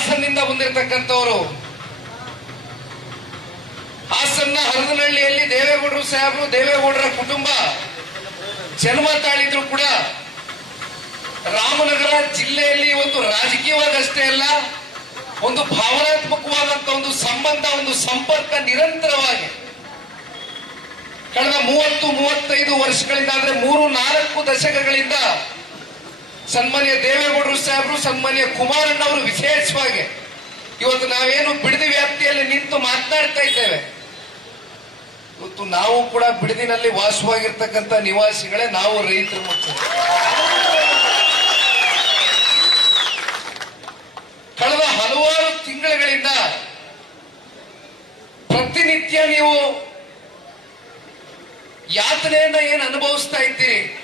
ಹಾಸನ್ನಿಂದ ಬಂದಿರತಕ್ಕಂಥವರು. ಹಾಸನ್ನ ಹರದನಹಳ್ಳಿಯಲ್ಲಿ ದೇವೇಗೌಡರು ಸಾಹೇಬರು, ದೇವೇಗೌಡರ ಕುಟುಂಬ, ಜನ್ಮ ತಾಳಿದ್ರು ಕೂಡ ರಾಮನಗರ ಜಿಲ್ಲೆಯಲ್ಲಿ ಒಂದು ರಾಜಕೀಯವಾದಷ್ಟೇ ಅಲ್ಲ, ಒಂದು ಭಾವನಾತ್ಮಕವಾದಂತ ಒಂದು ಸಂಬಂಧ, ಒಂದು ಸಂಪರ್ಕ ನಿರಂತರವಾಗಿ. ಕಳೆದ ಮೂವತ್ತು, ಮೂವತ್ತೈದು ವರ್ಷಗಳಿಂದ ಅಂದ್ರೆ ಮೂರು ನಾಲ್ಕು ದಶಕಗಳಿಂದ ಸನ್ಮಾನ್ಯ ದೇವೇಗೌಡರು ಸಾಹೇಬರು, ಸನ್ಮಾನ್ಯ ಕುಮಾರಣ್ಣವರು ವಿಶೇಷವಾಗಿ. ಇವತ್ತು ನಾವೇನು ಬಿಡದಿ ವ್ಯಾಪ್ತಿಯಲ್ಲಿ ನಿಂತು ಮಾತನಾಡ್ತಾ ಇದ್ದೇವೆ. ಇವತ್ತು ನಾವು ಕೂಡ ಬಿಡದಿನಲ್ಲಿ ವಾಸವಾಗಿರ್ತಕ್ಕಂಥ ನಿವಾಸಿಗಳೇ ನಾವು ರೈತರು ಮತ್ತು ಕಳೆದ ಹಲವಾರು ತಿಂಗಳುಗಳಿಂದ ಪ್ರತಿನಿತ್ಯ ನೀವು ಯಾತನೆಯನ್ನ ಏನು ಅನುಭವಿಸ್ತಾ ಇದ್ದೀರಿ?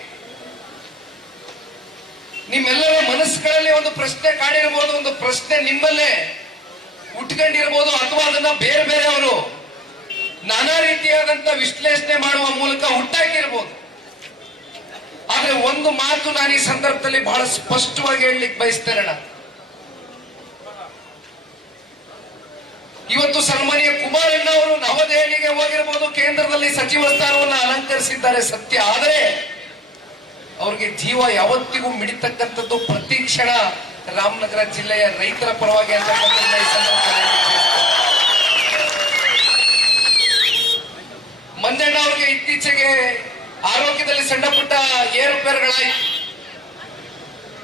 ನಿಮ್ಮೆಲ್ಲರ ಮನಸ್ಸುಗಳಲ್ಲಿ ಒಂದು ಪ್ರಶ್ನೆ ಕಾಡಿರಬಹುದು ಒಂದು ಪ್ರಶ್ನೆ ನಿಮ್ಮಲ್ಲೇ ಉಟ್ಕೊಂಡಿರ್ಬೋದು, ಅಥವಾ ಅದನ್ನ ಬೇರೆ ಬೇರೆ ಅವರು ನಾನಾ ರೀತಿಯಾದಂತ ವಿಶ್ಲೇಷಣೆ ಮಾಡುವ ಮೂಲಕ ಹುಟ್ಟಾಕಿರ್ಬೋದು ಆದ್ರೆ ಒಂದು ಮಾತು ನಾನು ಈ ಸಂದರ್ಭದಲ್ಲಿ ಬಹಳ ಸ್ಪಷ್ಟವಾಗಿ ಹೇಳಲಿಕ್ಕೆ ಬಯಸ್ತೇನೆ. ಇವತ್ತು ಸನ್ಮಾನ್ಯ ಕುಮಾರಣ್ಣ ಅವರು ನವದೆಹಲಿಗೆ ಹೋಗಿರಬಹುದು ಕೇಂದ್ರದಲ್ಲಿ ಸಚಿವ ಸ್ಥಾನವನ್ನು ಅಲಂಕರಿಸಿದ್ದಾರೆ ಸತ್ಯ ಆದರೆ ಅವ್ರಿಗೆ ಜೀವ ಯಾವತ್ತಿಗೂ ಮಿಡಿತಕ್ಕಂಥದ್ದು ಪ್ರತಿ ಕ್ಷಣ ರಾಮನಗರ ಜಿಲ್ಲೆಯ ರೈತರ ಪರವಾಗಿ ಈ ಮಂಜಣ್ಣ ಅವ್ರಿಗೆ ಇತ್ತೀಚೆಗೆ ಆರೋಗ್ಯದಲ್ಲಿ ಸಣ್ಣ ಪುಟ್ಟ ಏರುಪೇರುಗಳಾಯ್ತು.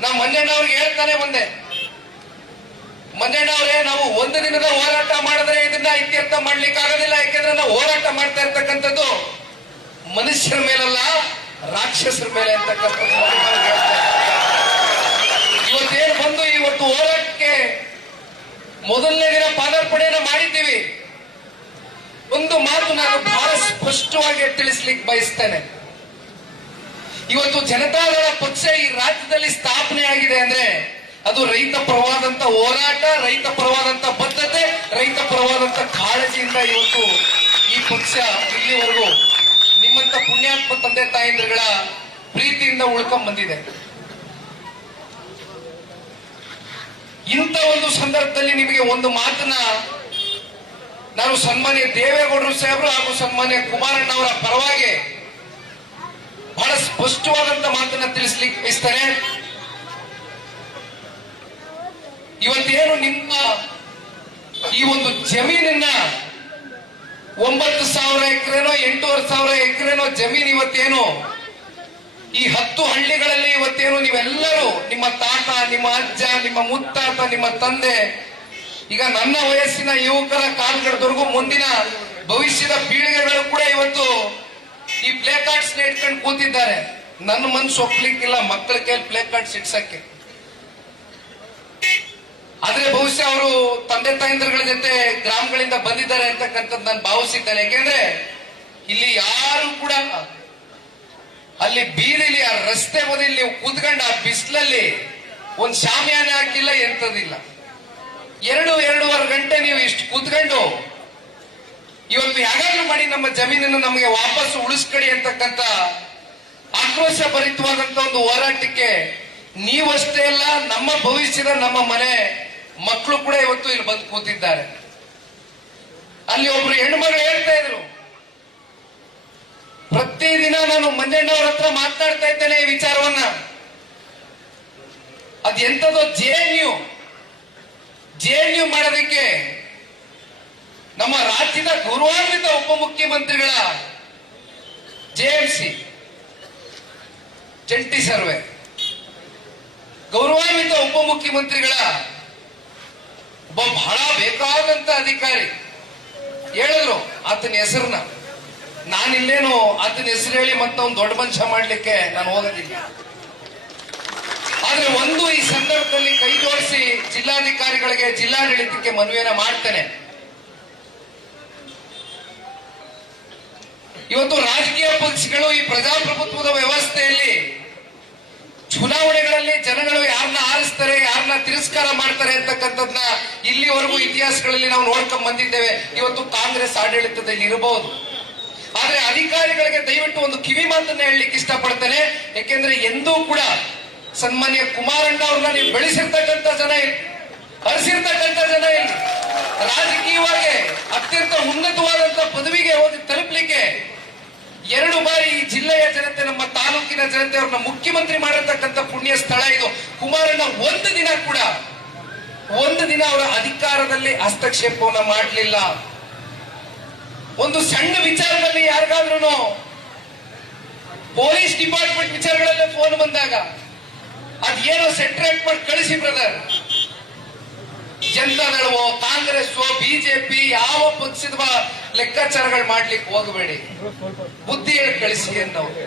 ನಾ ಮಂಜಣ್ಣ ಅವ್ರಿಗೆ ಹೇಳ್ತಾನೆ ಬಂದೆ. ಮಂಜಣ್ಣ ಅವರೇ, ನಾವು ಒಂದು ದಿನದ ಹೋರಾಟ ಮಾಡಿದ್ರೆ ಇದನ್ನ ಇತ್ಯರ್ಥ ಮಾಡ್ಲಿಕ್ಕೆ ಆಗೋದಿಲ್ಲ ಯಾಕೆಂದ್ರೆ ನಾವು ಹೋರಾಟ ಮಾಡ್ತಾ ಇರ್ತಕ್ಕಂಥದ್ದು ಮನುಷ್ಯರ ಮೇಲಲ್ಲ ರಾಕ್ಷಸರ ಮೇಲೆ. ಇವತ್ತೇನು ಬಂದು ಇವತ್ತು ಹೋರಾಟಕ್ಕೆ ಮೊದಲನೇ ದಿನ ಪಾದಾರ್ಪಣೆಯನ್ನ ಮಾಡಿದ್ದೀವಿ ಒಂದು ಮಾತು ನಾನು ಬಹಳ ಸ್ಪಷ್ಟವಾಗಿ ತಿಳಿಸ್ಲಿಕ್ಕೆ ಬಯಸ್ತೇನೆ ಇವತ್ತು ಜನತಾದಳ ಪಕ್ಷ ಈ ರಾಜ್ಯದಲ್ಲಿ ಸ್ಥಾಪನೆ ಆಗಿದೆ ಅಂದ್ರೆ ಅದು ರೈತ ಪರವಾದಂತ ಹೋರಾಟ, ರೈತ ಪರವಾದಂತ ಬದ್ಧತೆ, ರೈತ ಪರವಾದಂತ ಕಾಳಜಿಯಿಂದ ಇವತ್ತು ಈ ಪಕ್ಷ ಇಲ್ಲಿವರೆಗೂ ನಿಮ್ಮಂತ ಪುಣ್ಯಾತ್ಮ ತಂದೆ ತಾಯಂದ್ರಗಳ ಪ್ರೀತಿಯಿಂದ ಉಳ್ಕೊಂಡ್ ಬಂದಿದೆ. ಇಂಥ ಒಂದು ಸಂದರ್ಭದಲ್ಲಿ ನಿಮಗೆ ಒಂದು ಮಾತನ್ನ ನಾನು ಸನ್ಮಾನ್ಯ ದೇವೇಗೌಡರು ಸಾಹೇಬರು ಹಾಗೂ ಸನ್ಮಾನ್ಯ ಕುಮಾರಣ್ಣ ಅವರ ಪರವಾಗಿ ಬಹಳ ಸ್ಪಷ್ಟವಾದಂತ ಮಾತನ್ನ ತಿಳಿಸ್ಲಿಕ್ಕೆ ಬಯಸ್ತಾರೆ ಇವತ್ತೇನು ನಿಮ್ಮ ಈ ಒಂದು ಜಮೀನನ್ನ ಒಂಬತ್ತು ಸಾವಿರ ಎಕರೆನೋ, ಎಂಟೂವರೆ ಸಾವಿರ ಎಕರೆನೋ ಜಮೀನು ಇವತ್ತೇನು? ಈ ಹತ್ತು ಹಳ್ಳಿಗಳಲ್ಲಿ ಇವತ್ತೇನು ನೀವೆಲ್ಲರೂ ನಿಮ್ಮ ತಾತ, ನಿಮ್ಮ ಅಜ್ಜ, ನಿಮ್ಮ ಮುತ್ತಾತ, ನಿಮ್ಮ ತಂದೆ, ಈಗ ನನ್ನ ವಯಸ್ಸಿನ ಯುವಕರ ಕಾಲ್ಗಡದವರೆಗೂ ಮುಂದಿನ ಭವಿಷ್ಯದ ಪೀಳಿಗೆಗಳು ಕೂಡ ಇವತ್ತು ಈ ಪ್ಲೇ ಕಾರ್ಡ್ಸ್ ಇಟ್ಕೊಂಡು ಕೂತಿದ್ದಾರೆ. ನನ್ನ ಮನ್ಸು ಒಪ್ಲಿಕ್ಕಿಲ್ಲ ಮಕ್ಕಳ ಕೈಲಿ ಪ್ಲೇ ಕಾರ್ಡ್ಸ್ ಇಡ್ಸಕ್ಕೆ ಆದ್ರೆ ಬಹುಶಃ ಅವರು ತಂದೆ ತಾಯಂದಿರುಗಳ ಜೊತೆ ಗ್ರಾಮಗಳಿಂದ ಬಂದಿದ್ದಾರೆ ಅಂತಕ್ಕಂಥದ್ದು ನಾನು ಭಾವಿಸಿದ್ದೇನೆ ಯಾಕೆಂದ್ರೆ ಇಲ್ಲಿ ಯಾರು ಕೂಡ ಅಲ್ಲಿ ಬೀದಿಲಿ ಆ ರಸ್ತೆ ಬದಿಲಿ ನೀವು ಕೂತ್ಕೊಂಡು ಆ ಬಿಸಿಲಲ್ಲಿ ಒಂದ್ ಶಾಮಿಯಾನೆ ಹಾಕಿಲ್ಲ ಎಂತದಿಲ್ಲ ಎರಡು ಎರಡೂವರೆ ಗಂಟೆ ನೀವು ಇಷ್ಟು ಕೂತ್ಕೊಂಡು ಇವತ್ತು ಯಾಗಾದ್ರೂ ಮಾಡಿ ನಮ್ಮ ಜಮೀನನ್ನು ನಮಗೆ ವಾಪಸ್ ಉಳಿಸ್ಕೊಡಿ ಅಂತಕ್ಕಂಥ ಆಕ್ರೋಶ ಭರಿತವಾದಂತ ಒಂದು ಹೋರಾಟಕ್ಕೆ ನೀವಷ್ಟೇ ಅಲ್ಲ, ನಮ್ಮ ಭವಿಷ್ಯದ ನಮ್ಮ ಮನೆ ಮಕ್ಕಳು ಕೂಡ ಇವತ್ತು ಇಲ್ಲಿ ಬಂದು ಕೂತಿದ್ದಾರೆ. ಅಲ್ಲಿ ಒಬ್ರು ಹೆಣ್ಮಗಳು ಹೇಳ್ತಾ ಇದ್ರು. ಪ್ರತಿ ದಿನ ನಾನು ಮಂಜಣ್ಣವ್ರ ಹತ್ರ ಮಾತನಾಡ್ತಾ ಇದ್ದೇನೆ ಈ ವಿಚಾರವನ್ನ. ಅದ್ ಎಂತದೋ J N U J N U ಮಾಡೋದಕ್ಕೆ ನಮ್ಮ ರಾಜ್ಯದ ಗೌರವಾನ್ವಿತ ಉಪಮುಖ್ಯಮಂತ್ರಿಗಳ ಜೆಎಂಸಿ ಜಂಟಿ ಸರ್ವೆ. ಗೌರವಾನ್ವಿತ ಉಪಮುಖ್ಯಮಂತ್ರಿಗಳ ಒಬ್ಬ ಬಹಳ ಬೇಕಾದಂತ ಅಧಿಕಾರಿ. ಹೇಳಿದ್ರು, ಆತನ ಹೆಸರನ್ನ ನಾನಿಲ್ಲೇನು, ಆತನ ಹೆಸರು ಹೇಳಿ ಮತ್ತೊಂದು ದೊಡ್ಡ ಮನುಷ್ಯ ಮಾಡ್ಲಿಕ್ಕೆ ನಾನು ಹೋಗೋದಿಲ್ಲ. ಆದ್ರೆ ಒಂದು ಈ ಸಂದರ್ಭದಲ್ಲಿ ಕೈ ಜೋಡಿಸಿ ಜಿಲ್ಲಾಧಿಕಾರಿಗಳಿಗೆ, ಜಿಲ್ಲಾಡಳಿತಕ್ಕೆ ಮನವಿಯನ್ನ ಮಾಡ್ತೇನೆ. ಇವತ್ತು ರಾಜಕೀಯ ಪಕ್ಷಗಳು ಈ ಪ್ರಜಾಪ್ರಭುತ್ವದ ವ್ಯವಸ್ಥೆಯಲ್ಲಿ ಚುನಾವಣೆಗಳಲ್ಲಿ ಜನಗಳು ಯಾರನ್ನ ಆರಿಸ್ತಾರೆ ಯಾರನ್ನ ತಿರಸ್ಕಾರ ಮಾಡ್ತಾರೆ ಅಂತಕ್ಕಂಥದ್ನ ಇಲ್ಲಿವರೆಗೂ ಇತಿಹಾಸಗಳಲ್ಲಿ ನಾವು ನೋಡ್ಕೊಂಡ್ ಬಂದಿದ್ದೇವೆ. ಇವತ್ತು ಕಾಂಗ್ರೆಸ್ ಆಡಳಿತದಲ್ಲಿ ಇರಬಹುದು. ಆದ್ರೆ ಅಧಿಕಾರಿಗಳಿಗೆ ದಯವಿಟ್ಟು ಒಂದು ಕಿವಿ ಮಾತನ್ನ ಹೇಳಲಿಕ್ಕೆ ಇಷ್ಟಪಡ್ತೇನೆ. ಯಾಕೆಂದ್ರೆ ಎಂದೂ ಕೂಡ ಸನ್ಮಾನ್ಯ ಕುಮಾರಣ್ಣ ಅವ್ರನ್ನ ನೀವು ಬೆಳೆಸಿರ್ತಕ್ಕಂಥ ಜನ ಹರಿಸಿರ್ತಕ್ಕಂಥ ಜನ ಇಲ್ಲಿ. ರಾಜಕೀಯವಾಗಿ ಅತ್ಯಂತ ಉನ್ನತವಾದಂತ ಪದವಿಗೆ ಹೋಗಿ ತಲುಪಲಿಕ್ಕೆ ಎರಡು ಬಾರಿ ಈ ಜಿಲ್ಲೆಯ ಜನತೆ, ನಮ್ಮ ತಾಲೂಕಿನ ಜನತೆ ಅವ್ರನ್ನ ಮುಖ್ಯಮಂತ್ರಿ ಮಾಡಿರ್ತಕ್ಕಂಥ ಪುಣ್ಯ ಸ್ಥಳ ಇದು. ಕುಮಾರಣ್ಣ, ಒಂದು ದಿನ ಕೂಡ, ಒಂದು ದಿನ ಅವರ ಅಧಿಕಾರದಲ್ಲಿ ಹಸ್ತಕ್ಷೇಪವನ್ನ ಮಾಡಲಿಲ್ಲ. ಒಂದು ಸಣ್ಣ ವಿಚಾರದಲ್ಲಿ ಯಾರಿಗಾದ್ರೂ ಪೊಲೀಸ್ ಡಿಪಾರ್ಟ್ಮೆಂಟ್ ವಿಚಾರಗಳಲ್ಲೇ ಫೋನ್ ಬಂದಾಗ, ಅದೇನೋ ಸೆಟ್ರೇಟ್ ಮಾಡಿ ಕಳಿಸಿ ಬ್ರದರ್ ಜನತಾದಳವೋ ಕಾಂಗ್ರೆಸ್ ಬಿಜೆಪಿ ಯಾವ ಪಕ್ಷದ ಲೆಕ್ಕಾಚಾರಗಳು ಮಾಡ್ಲಿಕ್ಕೆ ಹೋಗಬೇಡಿ. ಬುದ್ಧಿ ಹೇಳಿ ಕಳಿಸಿ ಅನ್ನೋರು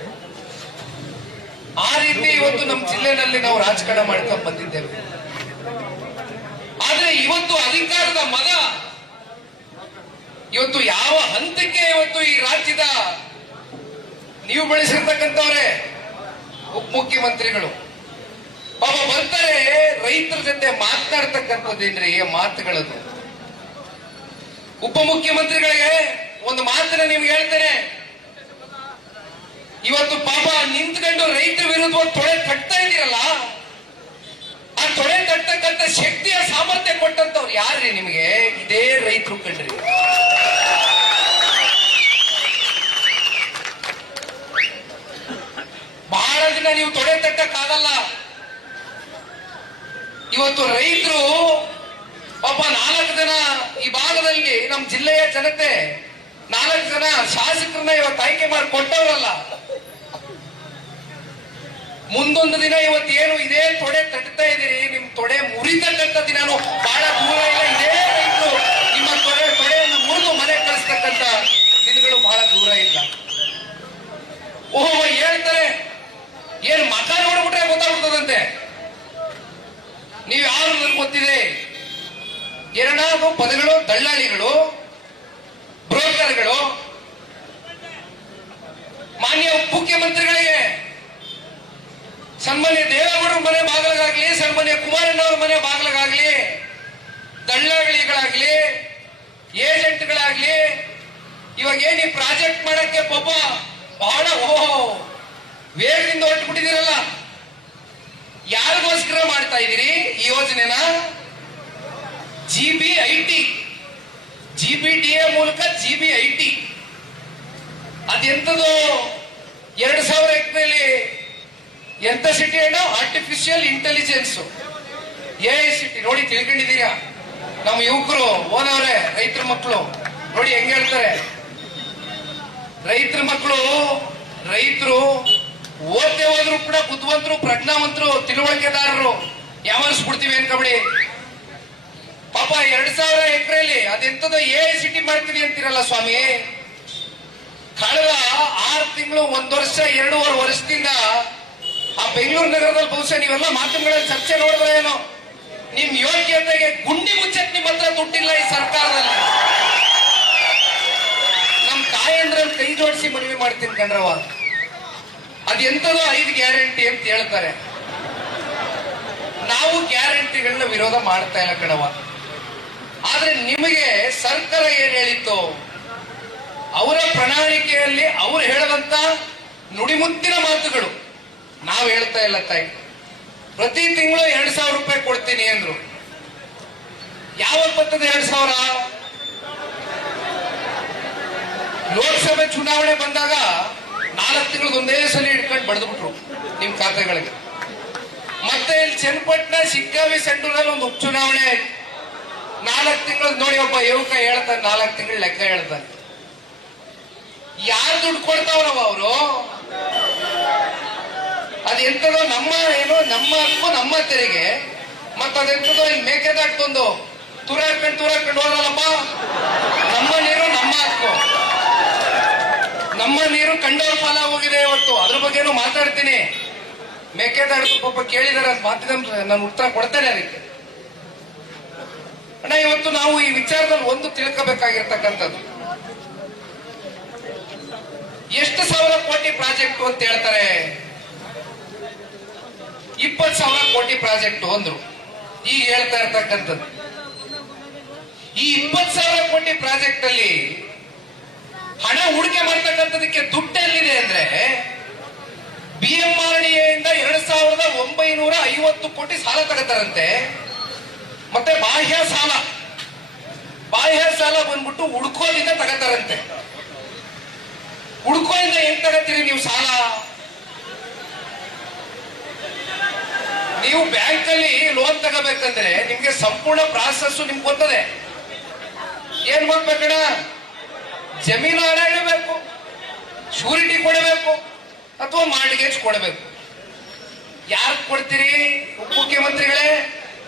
ಆ ರೀತಿ ಇವತ್ತು ನಮ್ಮ ಜಿಲ್ಲೆನಲ್ಲಿ ನಾವು ರಾಜಕಾರಣ ಮಾಡ್ಕೊಂಡು ಬಂದಿದ್ದೇವೆ. ಆದ್ರೆ ಇವತ್ತು ಅಧಿಕಾರದ ಮದ. ಇವತ್ತು ಯಾವ ಹಂತಕ್ಕೆ ಇವತ್ತು ಈ ರಾಜ್ಯದ ನೀವು ಬೆಳೆಸಿರ್ತಕ್ಕಂಥವ್ರೆ ಉಪಮುಖ್ಯಮಂತ್ರಿಗಳು. ಪಾಪ ಬರ್ತಾರೆ, ರೈತರ ಜೊತೆ ಮಾತನಾಡ್ತಕ್ಕಂಥದ್ದೇನ್ರಿ ಮಾತುಗಳದು. ಉಪಮುಖ್ಯಮಂತ್ರಿಗಳಿಗೆ ಒಂದು ಮಾತನ್ನ ನಿಮ್ಗೆ ಹೇಳ್ತೇನೆ. ಇವತ್ತು ಪಾಪ ನಿಂತ್ಕೊಂಡು ರೈತರ ವಿರುದ್ಧ ತೊಳೆ ತಟ್ತಾ ಇದೀರಲ್ಲ ಆ ತೊಳೆ ತಟ್ಟಕ್ಕಂತ ಶಕ್ತಿಯ ಸಾಮರ್ಥ್ಯ ಕೊಟ್ಟಂತವ್ರು ಯಾರ್ರಿ ನಿಮಗೆ? ಇದೇ ರೈತರು ಕಂಡ್ರಿ ಬಹಳ ದಿನ ನೀವು ತೊಡೆ ತಟ್ಟಕ್ಕಾಗಲ್ಲ. ಇವತ್ತು ರೈತರು ಒಬ್ಬ ನಾಲ್ಕು ಜನ ಈ ಭಾಗದಲ್ಲಿ ನಮ್ಮ ಜಿಲ್ಲೆಯ ಜನತೆ ನಾಲ್ಕು ಜನ ಶಾಸಕರನ್ನ ಇವತ್ತು ಆಯ್ಕೆ ಮಾಡಿ ಕೊಟ್ಟವರಲ್ಲ. ಮುಂದೊಂದು ದಿನ ಇವತ್ತು ಏನು ಇದೇ ತೊಡೆ ತಟ್ತಾ ಇದ್ದೀರಿ, ನಿಮ್ ತೊಡೆ ಮುರಿತಕ್ಕಂಥ ದಿನಾನು ಬಹಳ ದೂರ ಇಲ್ಲ, ಇದೇ ರೈತರು ನಿಮ್ಮ ತೊಡೆ ತೊಡೆಯನ್ನು ಮುರಿದು ಮನೆ ಕಳಿಸ್ತಕ್ಕಂತ ದಿನಗಳು ಬಹಳ ದೂರ ಇಲ್ಲ. ಓಹೋ, ಹೇಳ್ತಾರೆ, ಏನ್ ಮಕ ನೋಡ್ಬಿಟ್ರೆ ಗೊತ್ತಾಗ್ಬಿಡ್ತದಂತೆ. ನೀವು ಯಾರು ನನಗೆ ಗೊತ್ತಿದೆ? ಎರಡಾರು ಪದಗಳು, ದಳ್ಳಾಳಿಗಳು, ಬ್ರೋಕರ್ಗಳು, ಮಾನ್ಯ ಮುಖ್ಯಮಂತ್ರಿಗಳಿಗೆ ಸನ್ಮಾನ್ಯ ದೇವೇಗೌಡರ ಮನೆ ಬಾಗಿಲಾಗಲಿ, ಸನ್ಮಾನ್ಯ ಕುಮಾರಣ್ಣವ್ರ ಮನೆ ಬಾಗಿಲಾಗಲಿ, ದಳ್ಳಾಳಿಗಳಾಗ್ಲಿ, ಏಜೆಂಟ್ಗಳಾಗ್ಲಿ, ಇವಾಗ ಏನ್ ಈ ಪ್ರಾಜೆಕ್ಟ್ ಮಾಡಕ್ಕೆ ಪಾಪ ಬಹಳ ಓಹೋ, ವೇಗದಿಂದ ಹೊರಟುಬಿಟ್ಟಿದ್ದೀರಲ್ಲ. ಯಾರಿಗೋಸ್ಕರ ಮಾಡ್ತಾ ಇದ್ದೀರಿ ಈ ಯೋಜನೆನ? ಜಿ ಬಿ ಐ ಟಿ ಮೂಲಕ ಜಿ ಬಿ ಐ ಟಿ ಎರಡು ಸಾವಿರ ಎಕರೆಯಲ್ಲಿ ಎಂತ ಸಿಟಿ ಅಣ್ಣ? Artificial intelligence a city. ನೋಡಿ, ತಿಳ್ಕೊಂಡಿದ್ದೀರಾ? ನಮ್ಮ ಯುವಕರು ಓದವ್ರೆ ರೈತರ ಮಕ್ಕಳು. ನೋಡಿ, ಹೆಂಗ್ ಹೇಳ್ತಾರೆ? ರೈತರ ಮಕ್ಕಳು, ರೈತರು ಓದ್ದೆ ಹೋದ್ರು ಕೂಡ ಬುದ್ಧಿವಂತರು, ಪ್ರಜ್ಞಾವಂತರು, ತಿಳುವಳಿಕೆದಾರರು ಯಾವನ್ಸ್ಬಿಡ್ತೀವಿ ಅನ್ಕಬಿಡಿ ಪಾಪ ಎರಡ್ ಸಾವಿರ ಎಕರೆಯಲ್ಲಿ ಅದೆಂತದ ಏ ಸಿಟಿ ಮಾಡ್ತೀನಿ ಅಂತೀರಲ್ಲ ಸ್ವಾಮಿ. ಕಳೆದ ಆರು ತಿಂಗಳು ಒಂದ್ ವರ್ಷ, ಎರಡೂವರೆ ವರ್ಷದಿಂದ ಆ ಬೆಂಗಳೂರು ನಗರದಲ್ಲಿ ಬಹುಶಃ ನೀವೆಲ್ಲ ಮಾಧ್ಯಮಗಳಲ್ಲಿ ಚರ್ಚೆ ನೋಡಿದ್ರೆ ಏನೋ? ನಿಮ್ ಯೋಗ್ಯತೆಗೆ ಗುಂಡಿ ಮುಚ್ಚಕ್ ನಿಮ್ ಹತ್ರ ದುಡ್ಡಿಲ್ಲ ಈ ಸರ್ಕಾರದಲ್ಲಿ. ನಮ್ ತಾಯಂದ್ರಲ್ಲಿ ಕೈ ಜೋಡಿಸಿ ಮನವಿ ಮಾಡ್ತೀನಿ ಕಣ್ರವ ಅದೆಂತದೋ ಐದು ಗ್ಯಾರಂಟಿ ಅಂತ ಹೇಳ್ತಾರೆ. ನಾವು ಗ್ಯಾರಂಟಿಗಳನ್ನ ವಿರೋಧ ಮಾಡ್ತಾ ಇಲ್ಲ ಕಣವ ಆದ್ರೆ ನಿಮಗೆ ಸರ್ಕಾರ ಏನ್ ಹೇಳಿತ್ತು? ಅವರ ಪ್ರಣಾಳಿಕೆಯಲ್ಲಿ ಅವರು ಹೇಳದಂತ ನುಡಿಮುತ್ತಿನ ಮಾತುಗಳು. ನಾವು ಹೇಳ್ತಾ ಇಲ್ಲ ತಾಯಿ. ಪ್ರತಿ ತಿಂಗಳು ಎರಡ್ ಸಾವಿರ ರೂಪಾಯಿ ಕೊಡ್ತೀನಿ ಅಂದ್ರು. ಯಾವಾಗ ಬರ್ತದೆ ಎರಡ್ ಸಾವಿರ? ಲೋಕಸಭೆ ಚುನಾವಣೆ ಬಂದಾಗ ನಾಲ್ಕು ತಿಂಗಳಿಗೆ ಒಂದೇ ಸಲ ಇಟ್ಕೊಂಡು ಬಡ್ದ್ಬಿಟ್ರು ನಿಮ್ ಖಾತೆಗಳಿಗೆ. ಮತ್ತೆ ಇಲ್ಲಿ ಚನ್ನಪಟ್ಟಣ, ಸಿಕ್ಕಾವಿ ಸೆಂಟೂರಲ್ಲಿ ಒಂದು ಉಪಚುನಾವಣೆ ಆಯ್ತು. ನಾಲ್ಕು ತಿಂಗಳು ನೋಡಿ ಒಬ್ಬ ಯುವಕ ಹೇಳ್ತಾನೆ, ನಾಲ್ಕು ತಿಂಗಳು ಲೆಕ್ಕ ಹೇಳ್ತಾನೆ. ಯಾರು ದುಡ್ಡು ಕೊಡ್ತಾವ್ರವ ಅವರು? ಅದೆಂತದೋ ನಮ್ಮ ಏನು ನಮ್ಮ ಹಕ್ಕು ನಮ್ಮ ತೆರಿಗೆ, ಮತ್ತ ಈ ಇಲ್ಲಿ ಮೇಕೆದಾಟ್ತೊಂದು ತೂರಾಡ್ಕೊಂಡು ತೂರಾಡ್ಕೊಂಡು ಹೋದಲ್ಲಪ್ಪ ನಮ್ಮ ನೀರು ನಮ್ಮ ಹಕ್ಕು ನಮ್ಮ ನೀರು ಕಂಡವ್ರ ಪಾಲ ಹೋಗಿದೆ ಇವತ್ತು? ಅದ್ರ ಬಗ್ಗೆನೂ ಮಾತಾಡ್ತೀನಿ. ಮೇಕೆದಾಟು ಪಾಪ ಕೇಳಿದಾರೆ ಅಂತ ಮಾಧ್ಯಮ ನಾನು ಉತ್ತರ ಕೊಡ್ತೇನೆ ಅದಕ್ಕೆ. ಅಣ್ಣ, ಇವತ್ತು ನಾವು ಈ ವಿಚಾರದಲ್ಲಿ ಒಂದು ತಿಳ್ಕೋಬೇಕಾಗಿರ್ತಕ್ಕಂಥದ್ದು. ಎಷ್ಟು ಸಾವಿರ ಕೋಟಿ ಪ್ರಾಜೆಕ್ಟ್ ಅಂತ ಹೇಳ್ತಾರೆ? ಇಪ್ಪತ್ತು ಸಾವಿರ ಕೋಟಿ ಪ್ರಾಜೆಕ್ಟ್ ಅಂದ್ರು. ಈಗ ಹೇಳ್ತಾ ಇರ್ತಕ್ಕಂಥದ್ದು. ಈ ಇಪ್ಪತ್ತು ಸಾವಿರ ಕೋಟಿ ಪ್ರಾಜೆಕ್ಟ್ ಅಲ್ಲಿ ಹಣ ಹೂಡಿಕೆ ಮಾಡ್ತಕ್ಕಂಥದಕ್ಕೆ ದುಡ್ಡು ಎಲ್ಲಿದೆ ಅಂದ್ರೆ ಬಿ ಎಂ ಆರ್ ಡಿ ಇಂದ ಎರಡ್ ಸಾವಿರದ ಒಂಬೈನೂರ ಐವತ್ತು ಕೋಟಿ ಸಾಲ ತಗೋತಾರಂತೆ. ಮತ್ತೆ ಬಾಹ್ಯ ಸಾಲ. ಬಾಹ್ಯ ಸಾಲ ಬಂದ್ಬಿಟ್ಟು ಹುಡ್ಕೋದಿಂದ ತಗತಾರಂತೆ. ಹುಡ್ಕೋದಿಂದ ಹೆಂಗ್ ತಗತ್ತೀರಿ ನೀವು ಸಾಲ? ನೀವು ಬ್ಯಾಂಕ್ ಅಲ್ಲಿ ಲೋನ್ ತಗೋಬೇಕಂದ್ರೆ ನಿಮ್ಗೆ ಸಂಪೂರ್ಣ ಪ್ರಾಸೆಸ್ ನಿಮ್ಗೆ ಗೊತ್ತದೆ. ಏನ್ ಮಾಡ್ಬೇಕಣ್ಣ? ಜಮೀನು ಹಣ ಇಡಬೇಕು, ಶೂರಿಟಿ ಕೊಡಬೇಕು, ಅಥವಾ ಮಾರ್ಟಿಗೇಜ್ ಕೊಡಬೇಕು. ಯಾರು ಕೊಡ್ತೀರಿ ಉಪಮುಖ್ಯಮಂತ್ರಿಗಳೇ?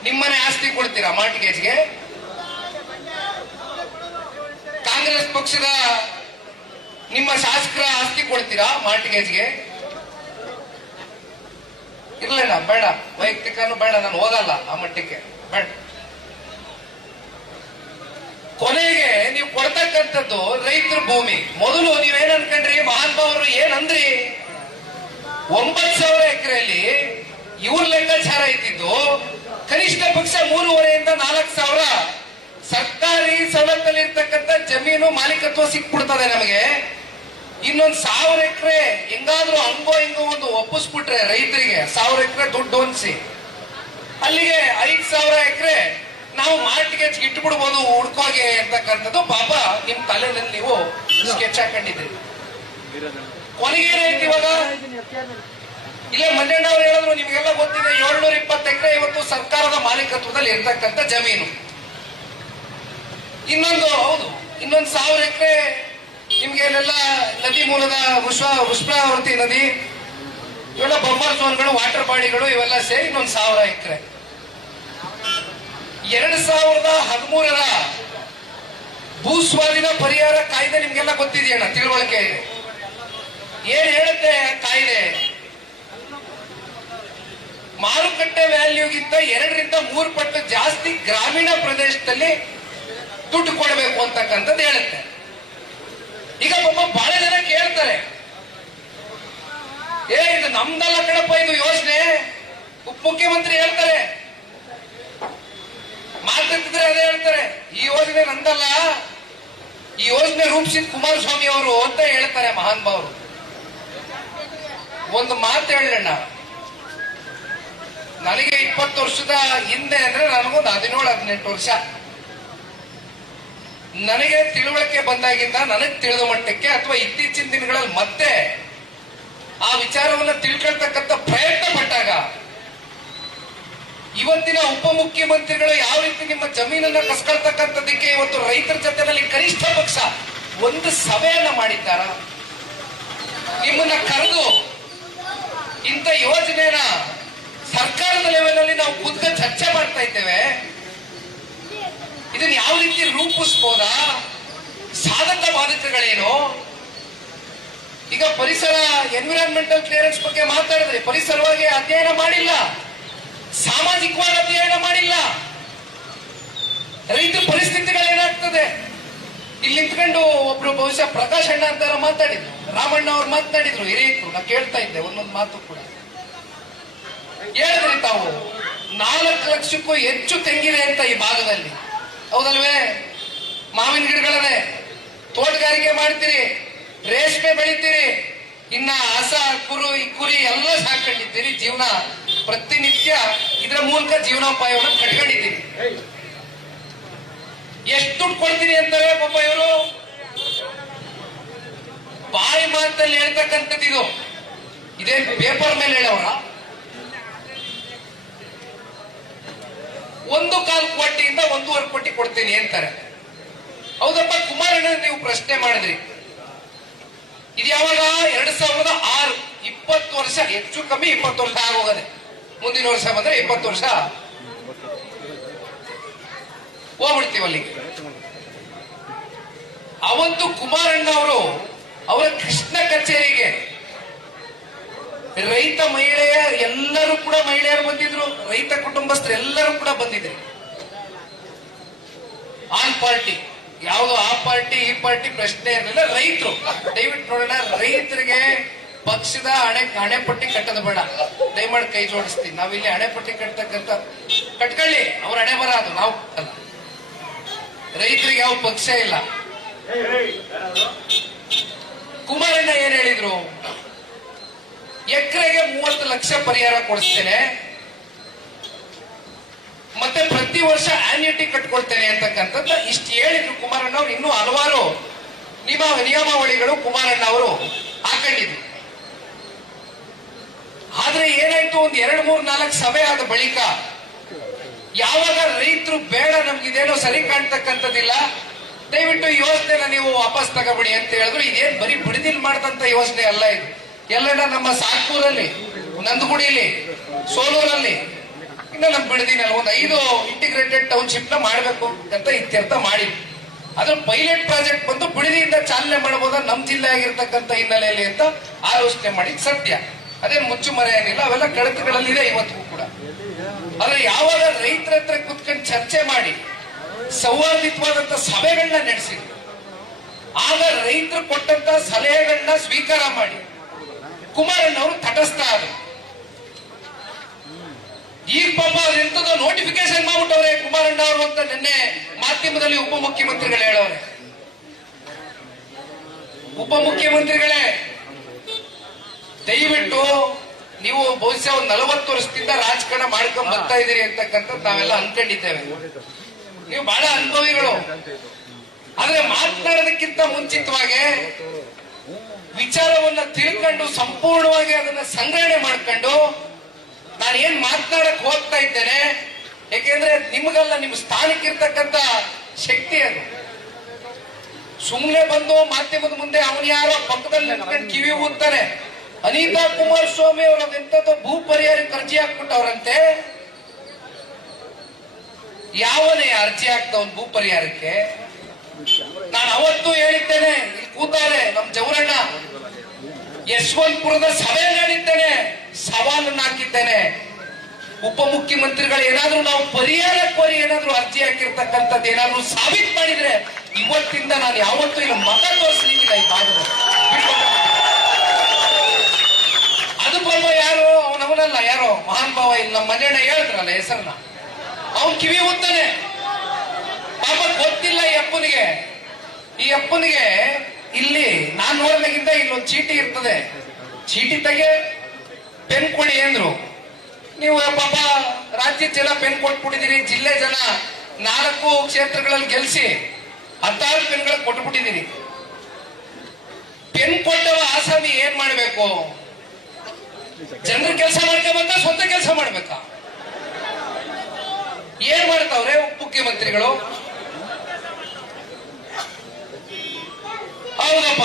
ನಿಮ್ಮನೆ ಆಸ್ತಿ ಕೊಡ್ತೀರಾ ಮಾರ್ಟಿಗೇಜ್ಗೆ ಕಾಂಗ್ರೆಸ್ ಪಕ್ಷದ ನಿಮ್ಮ ಶಾಸಕರ ಆಸ್ತಿ ಕೊಡ್ತೀರಾ ಮಾರ್ಟಿಗೇಜ್ಗೆ ಇರ್ಲಿಲ್ಲ, ಬೇಡ. ವೈಯಕ್ತಿಕನು ಬೇಡ, ನಾನು ಹೋಗಲ್ಲ ಆ ಮಟ್ಟಕ್ಕೆ ಬೇಡ. ಕೊನೆಗೆ ನೀವು ಕೊಡ್ತಕ್ಕಂಥದ್ದು ರೈತರ ಭೂಮಿ. ಮೊದಲು ನೀವೇನ್ ಅನ್ಕೊಂಡ್ರಿ ಮಹಾನ್ ಭಾವರು ಏನಂದ್ರಿ? ಒಂಬತ್ ಸಾವಿರ ಎಕರೆಯಲ್ಲಿ ಇವ್ರ ಲೆಕ್ಕಾಚಾರ ಇದ್ದಿದ್ದು ಕನಿಷ್ಠ ಪಕ್ಷ ಮೂರುವರೆಯಿಂದ ನಾಲ್ಕು ಸಾವಿರ. ಸರ್ಕಾರಿ ಸವಲತ್ತಲ್ಲಿ ಇರ್ತಕ್ಕಂಥ ಜಮೀನು ಮಾಲೀಕತ್ವ ಸಿಕ್ಬಿಡ್ತದೆ ನಮಗೆ. ಇನ್ನೊಂದ್ ಸಾವಿರ ಎಕರೆ ಹೆಂಗಾದ್ರೂ ಹಂಗೋ ಹಿಂಗೋ ಒಂದು ಒಪ್ಪಿಸ್ಬಿಟ್ರೆ ರೈತರಿಗೆ ಸಾವಿರ ಎಕರೆ ದುಡ್ಡು ಹೊಂದಿಸಿ ಅಲ್ಲಿಗೆ ಐದ್ ಸಾವಿರ ಎಕರೆ ನಾವು ಇಟ್ಟು ಇಟ್ಬಿಡ್ಬೋದು ಹುಡ್ಕೋಗೆ ಅಂತಕ್ಕಂಥದ್ದು. ಬಾಬಾ ನಿಮ್ ತಲೆಯಲ್ಲಿ ನೀವು ಸ್ಕೆಚ್ ಹಾಕೊಂಡಿದ್ರಿ. ಕೊನೆಗೆ ಏನಾಯ್ತು ಇವಾಗ? ಇಲ್ಲೇ, ಮಂಜಣ್ಣ ಅವ್ರು ಹೇಳಿದ್ರು, ನಿಮ್ಗೆಲ್ಲ ಗೊತ್ತಿದೆ, ಏಳ್ನೂರ ಇಪ್ಪತ್ತು ಎಕರೆ ಇವತ್ತು ಸರ್ಕಾರದ ಮಾಲೀಕತ್ವದಲ್ಲಿ ಇರ್ತಕ್ಕಂಥ ಜಮೀನು. ಇನ್ನೊಂದು, ಹೌದು, ಇನ್ನೊಂದು ಸಾವಿರ ಎಕರೆ ನಿಮ್ಗೆ ಇಲ್ಲೆಲ್ಲ ನದಿ ಮೂಲದ ವಿಶ್ವ ವೃಷ್ಣಾವರ್ತಿ ನದಿ, ಇವೆಲ್ಲ ಬಫರ್ ಝೋನ್ಗಳು ವಾಟರ್ ಬಾಡಿಗಳು ಇವೆಲ್ಲ ಸೇರಿ ಇನ್ನೊಂದು ಸಾವಿರ ಎಕರೆ. ಎರಡ್ ಸಾವಿರದ ಹದಿಮೂರರ ಭೂ ಸ್ವಾಧೀನ ಪರಿಹಾರ ಕಾಯ್ದೆ ನಿಮ್ಗೆಲ್ಲ ಗೊತ್ತಿದೆಯಣ್ಣ? ತಿಳುವಳಿಕೆ ಏನ್ ಹೇಳುತ್ತೆ ಕಾಯ್ದೆ? ಮಾರುಕಟ್ಟೆ ವ್ಯಾಲ್ಯೂಗಿಂತ ಎರಡರಿಂದ ಮೂರು ಪಟ್ಟು ಜಾಸ್ತಿ ಗ್ರಾಮೀಣ ಪ್ರದೇಶದಲ್ಲಿ ದುಡ್ಡು ಕೊಡಬೇಕು ಅಂತಕ್ಕಂಥದ್ದು ಹೇಳುತ್ತೆ. ಈಗ ಪಾಪ ಬಹಳ ಜನ ಕೇಳ್ತಾರೆ. ಏ, ಇದು ನಮ್ದಲ್ಲ ಕಣಪ್ಪ, ಇದು ಯೋಜನೆ. ಉಪಮುಖ್ಯಮಂತ್ರಿ ಹೇಳ್ತಾರೆ ಮಾತಾಡ್ತಿದ್ರೆ ಅದೇ ಹೇಳ್ತಾರೆ. ಈ ಯೋಜನೆ ನಂದಲ್ಲ. ಈ ಯೋಜನೆ ರೂಪಿಸಿದ ಕುಮಾರಸ್ವಾಮಿ ಅವರು ಅಂತ ಹೇಳ್ತಾರೆ ಮಹಾನ್ ಭಾವರು ಒಂದು ಮಾತು ಹೇಳಣ್ಣ ನನಗೆ ಇಪ್ಪತ್ತು ವರ್ಷದ ಹಿಂದೆ ಅಂದ್ರೆ ನನಗೊಂದು ಹದಿನೇಳು, ಹದಿನೆಂಟು ವರ್ಷ. ನನಗೆ ತಿಳುವಳಿಕೆ ಬಂದಾಗಿಂದ ನನಗೆ ತಿಳಿದ ಮಟ್ಟಕ್ಕೆ ಅಥವಾ ಇತ್ತೀಚಿನ ದಿನಗಳಲ್ಲಿ ಮತ್ತೆ ಆ ವಿಚಾರವನ್ನ ತಿಳ್ಕೊಳ್ತಕ್ಕಂಥ ಪ್ರಯತ್ನ ಪಟ್ಟಾಗ ಇವತ್ತಿನ ಉಪಮುಖ್ಯಮಂತ್ರಿಗಳು ಯಾವ ರೀತಿ ನಿಮ್ಮ ಜಮೀನನ್ನ ಕಸ್ಕೊಳ್ತಕ್ಕಂಥದ್ದಕ್ಕೆ ಇವತ್ತು ರೈತರ ಜೊತೆನಲ್ಲಿ ಕನಿಷ್ಠ ಪಕ್ಷ ಒಂದು ಸಭೆಯನ್ನ ಮಾಡಿದ್ದಾರ? ನಿಮ್ಮನ್ನ ಕರೆದು ಇಂಥ ಯೋಜನೆನ ಸರ್ಕಾರದ ಲೆವೆಲ್ ಅಲ್ಲಿ ನಾವು ಖುದ್ದ ಚರ್ಚೆ ಮಾಡ್ತಾ ಇದ್ದೇವೆ. ಇದನ್ನ ಯಾವ ರೀತಿ ರೂಪಿಸ್ಬೋದಾ? ಸಾಧಕ ಬಾಧಕಗಳೇನು ಈಗ ಪರಿಸರ ಎನ್ವಿರಾನ್ಮೆಂಟಲ್ ಕ್ಲಿಯರೆನ್ಸ್ ಬಗ್ಗೆ ಮಾತಾಡಿದ್ರೆ ಪರಿಸರವಾಗಿ ಅಧ್ಯಯನ ಮಾಡಿಲ್ಲ. ಸಾಮಾಜಿಕವಾಗಿ ಅಧ್ಯಯನ ಮಾಡಿಲ್ಲ. ರೈತರ ಪರಿಸ್ಥಿತಿಗಳೇನಾಗ್ತದೆ ಇಲ್ಲಿ ನಿಂತ್ಕೊಂಡು ಒಬ್ರು ಬಹುಶಃ ಪ್ರಕಾಶ್ ಅಣ್ಣ ಅಂತ ಮಾತಾಡಿದ್ರು. ರಾಮಣ್ಣ ಅವ್ರು ಮಾತನಾಡಿದ್ರು ಹಿರಿಯರು. ನಾ ಕೇಳ್ತಾ ಇದ್ದೆ ಒಂದೊಂದು ಮಾತು ಕೂಡ. ಹೇಳಿದ್ರಿ ತಾವು, ನಾಲ್ಕು ಲಕ್ಷಕ್ಕೂ ಹೆಚ್ಚು ತೆಂಗಿದೆ ಅಂತ ಈ ಭಾಗದಲ್ಲಿ. ಹೌದಲ್ವೇ? ಮಾವಿನ ಗಿಡಗಳವೆ ತೋಟಗಾರಿಕೆ ಮಾಡ್ತೀರಿ, ರೇಷ್ಮೆ ಬೆಳಿತೀರಿ ಇನ್ನ ಆಸ, ಕುರು ಕುರಿ ಎಲ್ಲ ಸಾಕೊಂಡಿದ್ದೀರಿ ಜೀವನ ಪ್ರತಿನಿತ್ಯ ಇದರ ಮೂಲಕ ಜೀವನೋಪಾಯವನ್ನು ಕಟ್ಕೊಂಡಿದ್ದೀರಿ. ಎಷ್ಟು ದುಡ್ಡು ಕೊಡ್ತೀನಿ ಅಂತಾರೆ ಪಾಪ ಇವರು? ಬಾಯಿ ಮಾತಲ್ಲಿ ಹೇಳ್ತಕ್ಕಂಥದ್ದು ಇದು. ಇದೇನ್ ಪೇಪರ್ ಮೇಲೆ ಹೇಳೋರ? ಒಂದು ಕಾಲು ಕೋಟಿಯಿಂದ ಒಂದೂವರೆ ಕೋಟಿ ಕೊಡ್ತೀನಿ ಅಂತಾರೆ. ಹೌದಪ್ಪ, ಕುಮಾರಣ್ಣ, ನೀವು ಪ್ರಶ್ನೆ ಮಾಡಿದ್ರಿ. ಇದು ಯಾವಾಗ? ಎರಡ್ ಸಾವಿರದ ಆರು. ಇಪ್ಪತ್ತು ವರ್ಷ, ಹೆಚ್ಚು ಕಮ್ಮಿ ಇಪ್ಪತ್ತು ವರ್ಷ ಆಗೋಗದೆ. ಮುಂದಿನ ವರ್ಷ ಬಂದ್ರೆ ಇಪ್ಪತ್ತು ವರ್ಷ. ಹೋಗ್ಬಿಡ್ತೀವಿ ಅಲ್ಲಿಗೆ. ಅವತ್ತು ಕುಮಾರಣ್ಣ ಅವರು ಅವರ ಕೃಷ್ಣ ಕಚೇರಿಗೆ ರೈತ ಮಹಿಳೆಯ ಎಲ್ಲರೂ ಕೂಡ ಮಹಿಳೆಯರು ಬಂದಿದ್ರು. ರೈತ ಕುಟುಂಬಸ್ಥರು ಎಲ್ಲರೂ ಕೂಡ ಬಂದಿದ್ರು ಆನ್ ಪಾರ್ಟಿ. ಯಾವುದು ಆ ಪಾರ್ಟಿ, ಈ ಪಾರ್ಟಿ ಪ್ರಶ್ನೆ ಏನಿಲ್ಲ ರೈತರು. ದಯವಿಟ್ಟು ನೋಡೋಣ, ರೈತರಿಗೆ ಪಕ್ಷದ ಹಣೆ ಹಣೆ ಪಟ್ಟಿ ಕಟ್ಟದ ಬೇಡ. ದಯಮಾಡಿ ಕೈ ಜೋಡಿಸ್ತೀವಿ ನಾವಿಲ್ಲಿ ಹಣೆ ಪಟ್ಟಿ ಕಟ್ಟತಕ್ಕಂತ ಕಟ್ಕೊಳ್ಳಿ, ಅವ್ರ ಹಣೆ ಬರ ಅದು, ನಾವು ರೈತರಿಗೆ ಯಾವ ಪಕ್ಷ ಇಲ್ಲ. ಕುಮಾರಣ್ಣ ಏನ್ ಹೇಳಿದ್ರು? ಎಕರೆಗೆ ಮೂವತ್ತು ಲಕ್ಷ ಪರಿಹಾರ ಕೊಡಿಸ್ತೇನೆ. ಪ್ರತಿ ವರ್ಷ ಆನ್ಯುಟಿ ಕಟ್ಕೊಳ್ತೇನೆ ಅಂತಕ್ಕಂಥದ್ದು ಇಷ್ಟು ಹೇಳಿದ್ರು ಕುಮಾರಣ್ಣ ಅವರು. ಇನ್ನೂ ಹಲವಾರು ನಿಯಮ ನಿಯಮಾವಳಿಗಳು ಕುಮಾರಣ್ಣ ಅವರು ಹಾಕೊಂಡಿದ್ರು. ಆದ್ರೆ ಏನಾಯ್ತು? ಒಂದ್ ಎರಡು, ಮೂರ್, ನಾಲ್ಕು ಸಭೆ ಆದ ಬಳಿಕ ಯಾವಾಗ ರೈತರು ಬೇಡ ನಮ್ಗಿದೇನೋ ಸರಿ ಕಾಣ್ತಕ್ಕಂಥದ್ದಿಲ್ಲ, ದಯವಿಟ್ಟು ಯೋಜನೆನ ನೀವು ವಾಪಸ್ ತಗೋಬಿಡಿ ಅಂತ ಹೇಳಿದ್ರು. ಇದೇನ್ ಬರೀ ಬಿಡದಿಲ್ ಮಾಡ್ದಂತ ಯೋಜನೆ ಅಲ್ಲ ಇದು. ಎಲ್ಲೆಲ್ಲ ನಮ್ಮ ಸಾಕೂರಲ್ಲಿ ನಂದಗುಡಿಲಿ, ಸೋಲೂರಲ್ಲಿ ಇನ್ನು ನಮ್ಮ ಬೆಳೆದಿನಲ್ಲ ಒಂದು ಐದು ಇಂಟಿಗ್ರೇಟೆಡ್ ಟೌನ್ಶಿಪ್ನ ಮಾಡಬೇಕು ಅಂತ ಇತ್ಯರ್ಥ ಮಾಡಿ ಅದ್ರ ಪೈಲಟ್ ಪ್ರಾಜೆಕ್ಟ್ ಬಂದು ಬಿಡದಿಯಿಂದ ಚಾಲನೆ ಮಾಡಬಹುದಾ ನಮ್ ಜಿಲ್ಲೆ ಆಗಿರ್ತಕ್ಕಂಥ ಹಿನ್ನೆಲೆಯಲ್ಲಿ ಅಂತ ಆಲೋಚನೆ ಮಾಡಿ ಸತ್ಯ. ಅದೇನ್ ಮುಚ್ಚು ಮರೆ ಏನಿಲ್ಲ, ಅವೆಲ್ಲ ಕಡತಗಳಲ್ಲಿದೆ ಇವತ್ತಿಗೂ ಕೂಡ. ಆದ್ರೆ ಯಾವಾಗ ರೈತರ ಹತ್ರ ಕುತ್ಕೊಂಡು ಚರ್ಚೆ ಮಾಡಿ ಸೌಹಾರ್ದಿತವಾದಂತ ಸಭೆಗಳನ್ನ ನಡೆಸಿದ್ರು. ಆಗ ರೈತರು ಕೊಟ್ಟಂತ ಸಲಹೆಗಳನ್ನ ಸ್ವೀಕಾರ ಮಾಡಿ. ಕುಮಾರಣ್ಣ ಅವರು ತಟಸ್ಥ ಆದರು. ಈಗ ಪಾಪ ಎಂತದೋ ನೋಟಿಫಿಕೇಶನ್ ಮಾಡ್ಬಿಟ್ಟವ್ರೆ ಕುಮಾರಣ್ಣ ಅವರು ಅಂತ ನಿನ್ನೆ ಮಾಧ್ಯಮದಲ್ಲಿ ಉಪಮುಖ್ಯಮಂತ್ರಿಗಳು ಹೇಳವ್ರೆ. ಉಪಮುಖ್ಯಮಂತ್ರಿಗಳೇ, ದಯವಿಟ್ಟು ನೀವು ಬಹುಶಃ ಒಂದು ನಲವತ್ತು ವರ್ಷದಿಂದ ರಾಜಕಾರಣ ಮಾಡ್ಕೊಂಡ್ ಬರ್ತಾ ಇದೀರಿ ಅಂತಕ್ಕಂಥದ್ದು ನಾವೆಲ್ಲ ಅನ್ಕೊಂಡಿದ್ದೇವೆ. ನೀವು ಬಹಳ ಅನುಭವಿಗಳು. ಆದ್ರೆ ಮಾತನಾಡೋದಕ್ಕಿಂತ ಮುಂಚಿತವಾಗಿ ವಿಚಾರವನ್ನ ತಿಳ್ಕೊಂಡು ಸಂಪೂರ್ಣವಾಗಿ ಅದನ್ನ ಸಂಗ್ರಹಣೆ ಮಾಡ್ಕೊಂಡು ನಾನು ಏನ್ ಮಾತನಾಡಕ್ ಹೋಗ್ತಾ ಇದ್ದೇನೆ ಯಾಕೆಂದ್ರೆ ನಿಮ್ಗಲ್ಲ ನಿಮ್ ಸ್ಥಾನಕ್ಕಿರ್ತಕ್ಕಂತ ಶಕ್ತಿ ಅದು. ಸುಮ್ನೆ ಬಂದು ಮಾಧ್ಯಮದ ಮುಂದೆ ಅವನು ಯಾರೋ ಪಕ್ಕದಲ್ಲಿ ಕಿವಿ ಊದ್ತಾನೆ. ಅನಿತಾ ಕುಮಾರಸ್ವಾಮಿ ಅವರ ಎಂತದೋ ಭೂ ಪರಿಹಾರಕ್ಕೆ ಅರ್ಜಿ ಹಾಕ್ಬಿಟ್ಟವ್ರಂತೆ? ಯಾವನೇ ಅರ್ಜಿ ಹಾಕ್ತವನ್ ಭೂ ಪರಿಹಾರಕ್ಕೆ? ನಾನು ಅವತ್ತು ಹೇಳಿದ್ದೇನೆ ಕೂತಾರೆ ನಮ್ ಜವರಣ್ಣ. ಯಶವಂತಪುರದ ಸಭೆ ಹೇಳಿದ್ದೇನೆ ಸವಾಲನ್ನ ಹಾಕಿದ್ದೇನೆ. ಉಪಮುಖ್ಯಮಂತ್ರಿಗಳು ಏನಾದ್ರೂ ನಾವು ಪರಿಹಾರ ಕೋರಿ ಏನಾದ್ರೂ ಅರ್ಜಿ ಹಾಕಿರ್ತಕ್ಕಂಥದ್ದು ಏನಾದ್ರೂ ಸಾಬೀತು ಮಾಡಿದ್ರೆ ಇವತ್ತಿಂದ ನಾನು ಯಾವತ್ತೂ ಇಲ್ಲಿ ಮತ ತೋರಿಸ್ಲಿಕ್ಕಿಲ್ಲ ಈ ಭಾಗದ ಅದಕ್ಕೊಬ್ಬ ಯಾರು, ಅವನವನಲ್ಲ, ಯಾರೋ, ಮಹಾನ್ ಭಾವ ಇಲ್ಲಿ ನಮ್ಮ ಮನೆಯಣ್ಣ ಹೇಳಿದ್ರಲ್ಲ ಹೆಸರನ್ನ. ಅವನ್ ಕಿವಿ ಓದ್ತಾನೆ ಪಾಪ ಗೊತ್ತಿಲ್ಲ ಈ ಅಪ್ಪನಿಗೆ. ಈ ಅಪ್ಪನಿಗೆ ಇಲ್ಲಿ, ನಾನು ನೋಡಿದಾಗಿಂದ ಇಲ್ಲೊಂದು ಚೀಟಿ ಇರ್ತದೆ. ಚೀಟಿ ತೆಗೆ ಪೆನ್ ಕೊಡಿ ಅಂದ್ರು. ನೀವು ಪಾಪ ರಾಜ್ಯದ ಜನ ಪೆನ್ ಕೊಟ್ಬಿಟ್ಟಿದ್ದೀರಿ ಜಿಲ್ಲೆ ಜನ ನಾಲ್ಕು ಕ್ಷೇತ್ರಗಳಲ್ಲಿ ಗೆಲ್ಸಿ ಹತ್ತಾರು ಪೆನ್ಗಳು ಕೊಟ್ಬಿಟ್ಟಿದ್ದೀರಿ ಪೆನ್ ಕೊಟ್ಟವ ಆಸಾಮಿ ಏನ್ ಮಾಡ್ಬೇಕು? ಜನರ ಕೆಲಸ ಮಾಡ್ಕೊಂಬಂತ ಸ್ವಂತ ಕೆಲಸ ಮಾಡ್ಬೇಕಾ? ಏನ್ ಮಾಡ್ತಾವ್ರೆ ಮುಖ್ಯಮಂತ್ರಿಗಳು? ಹೌದಪ್ಪ.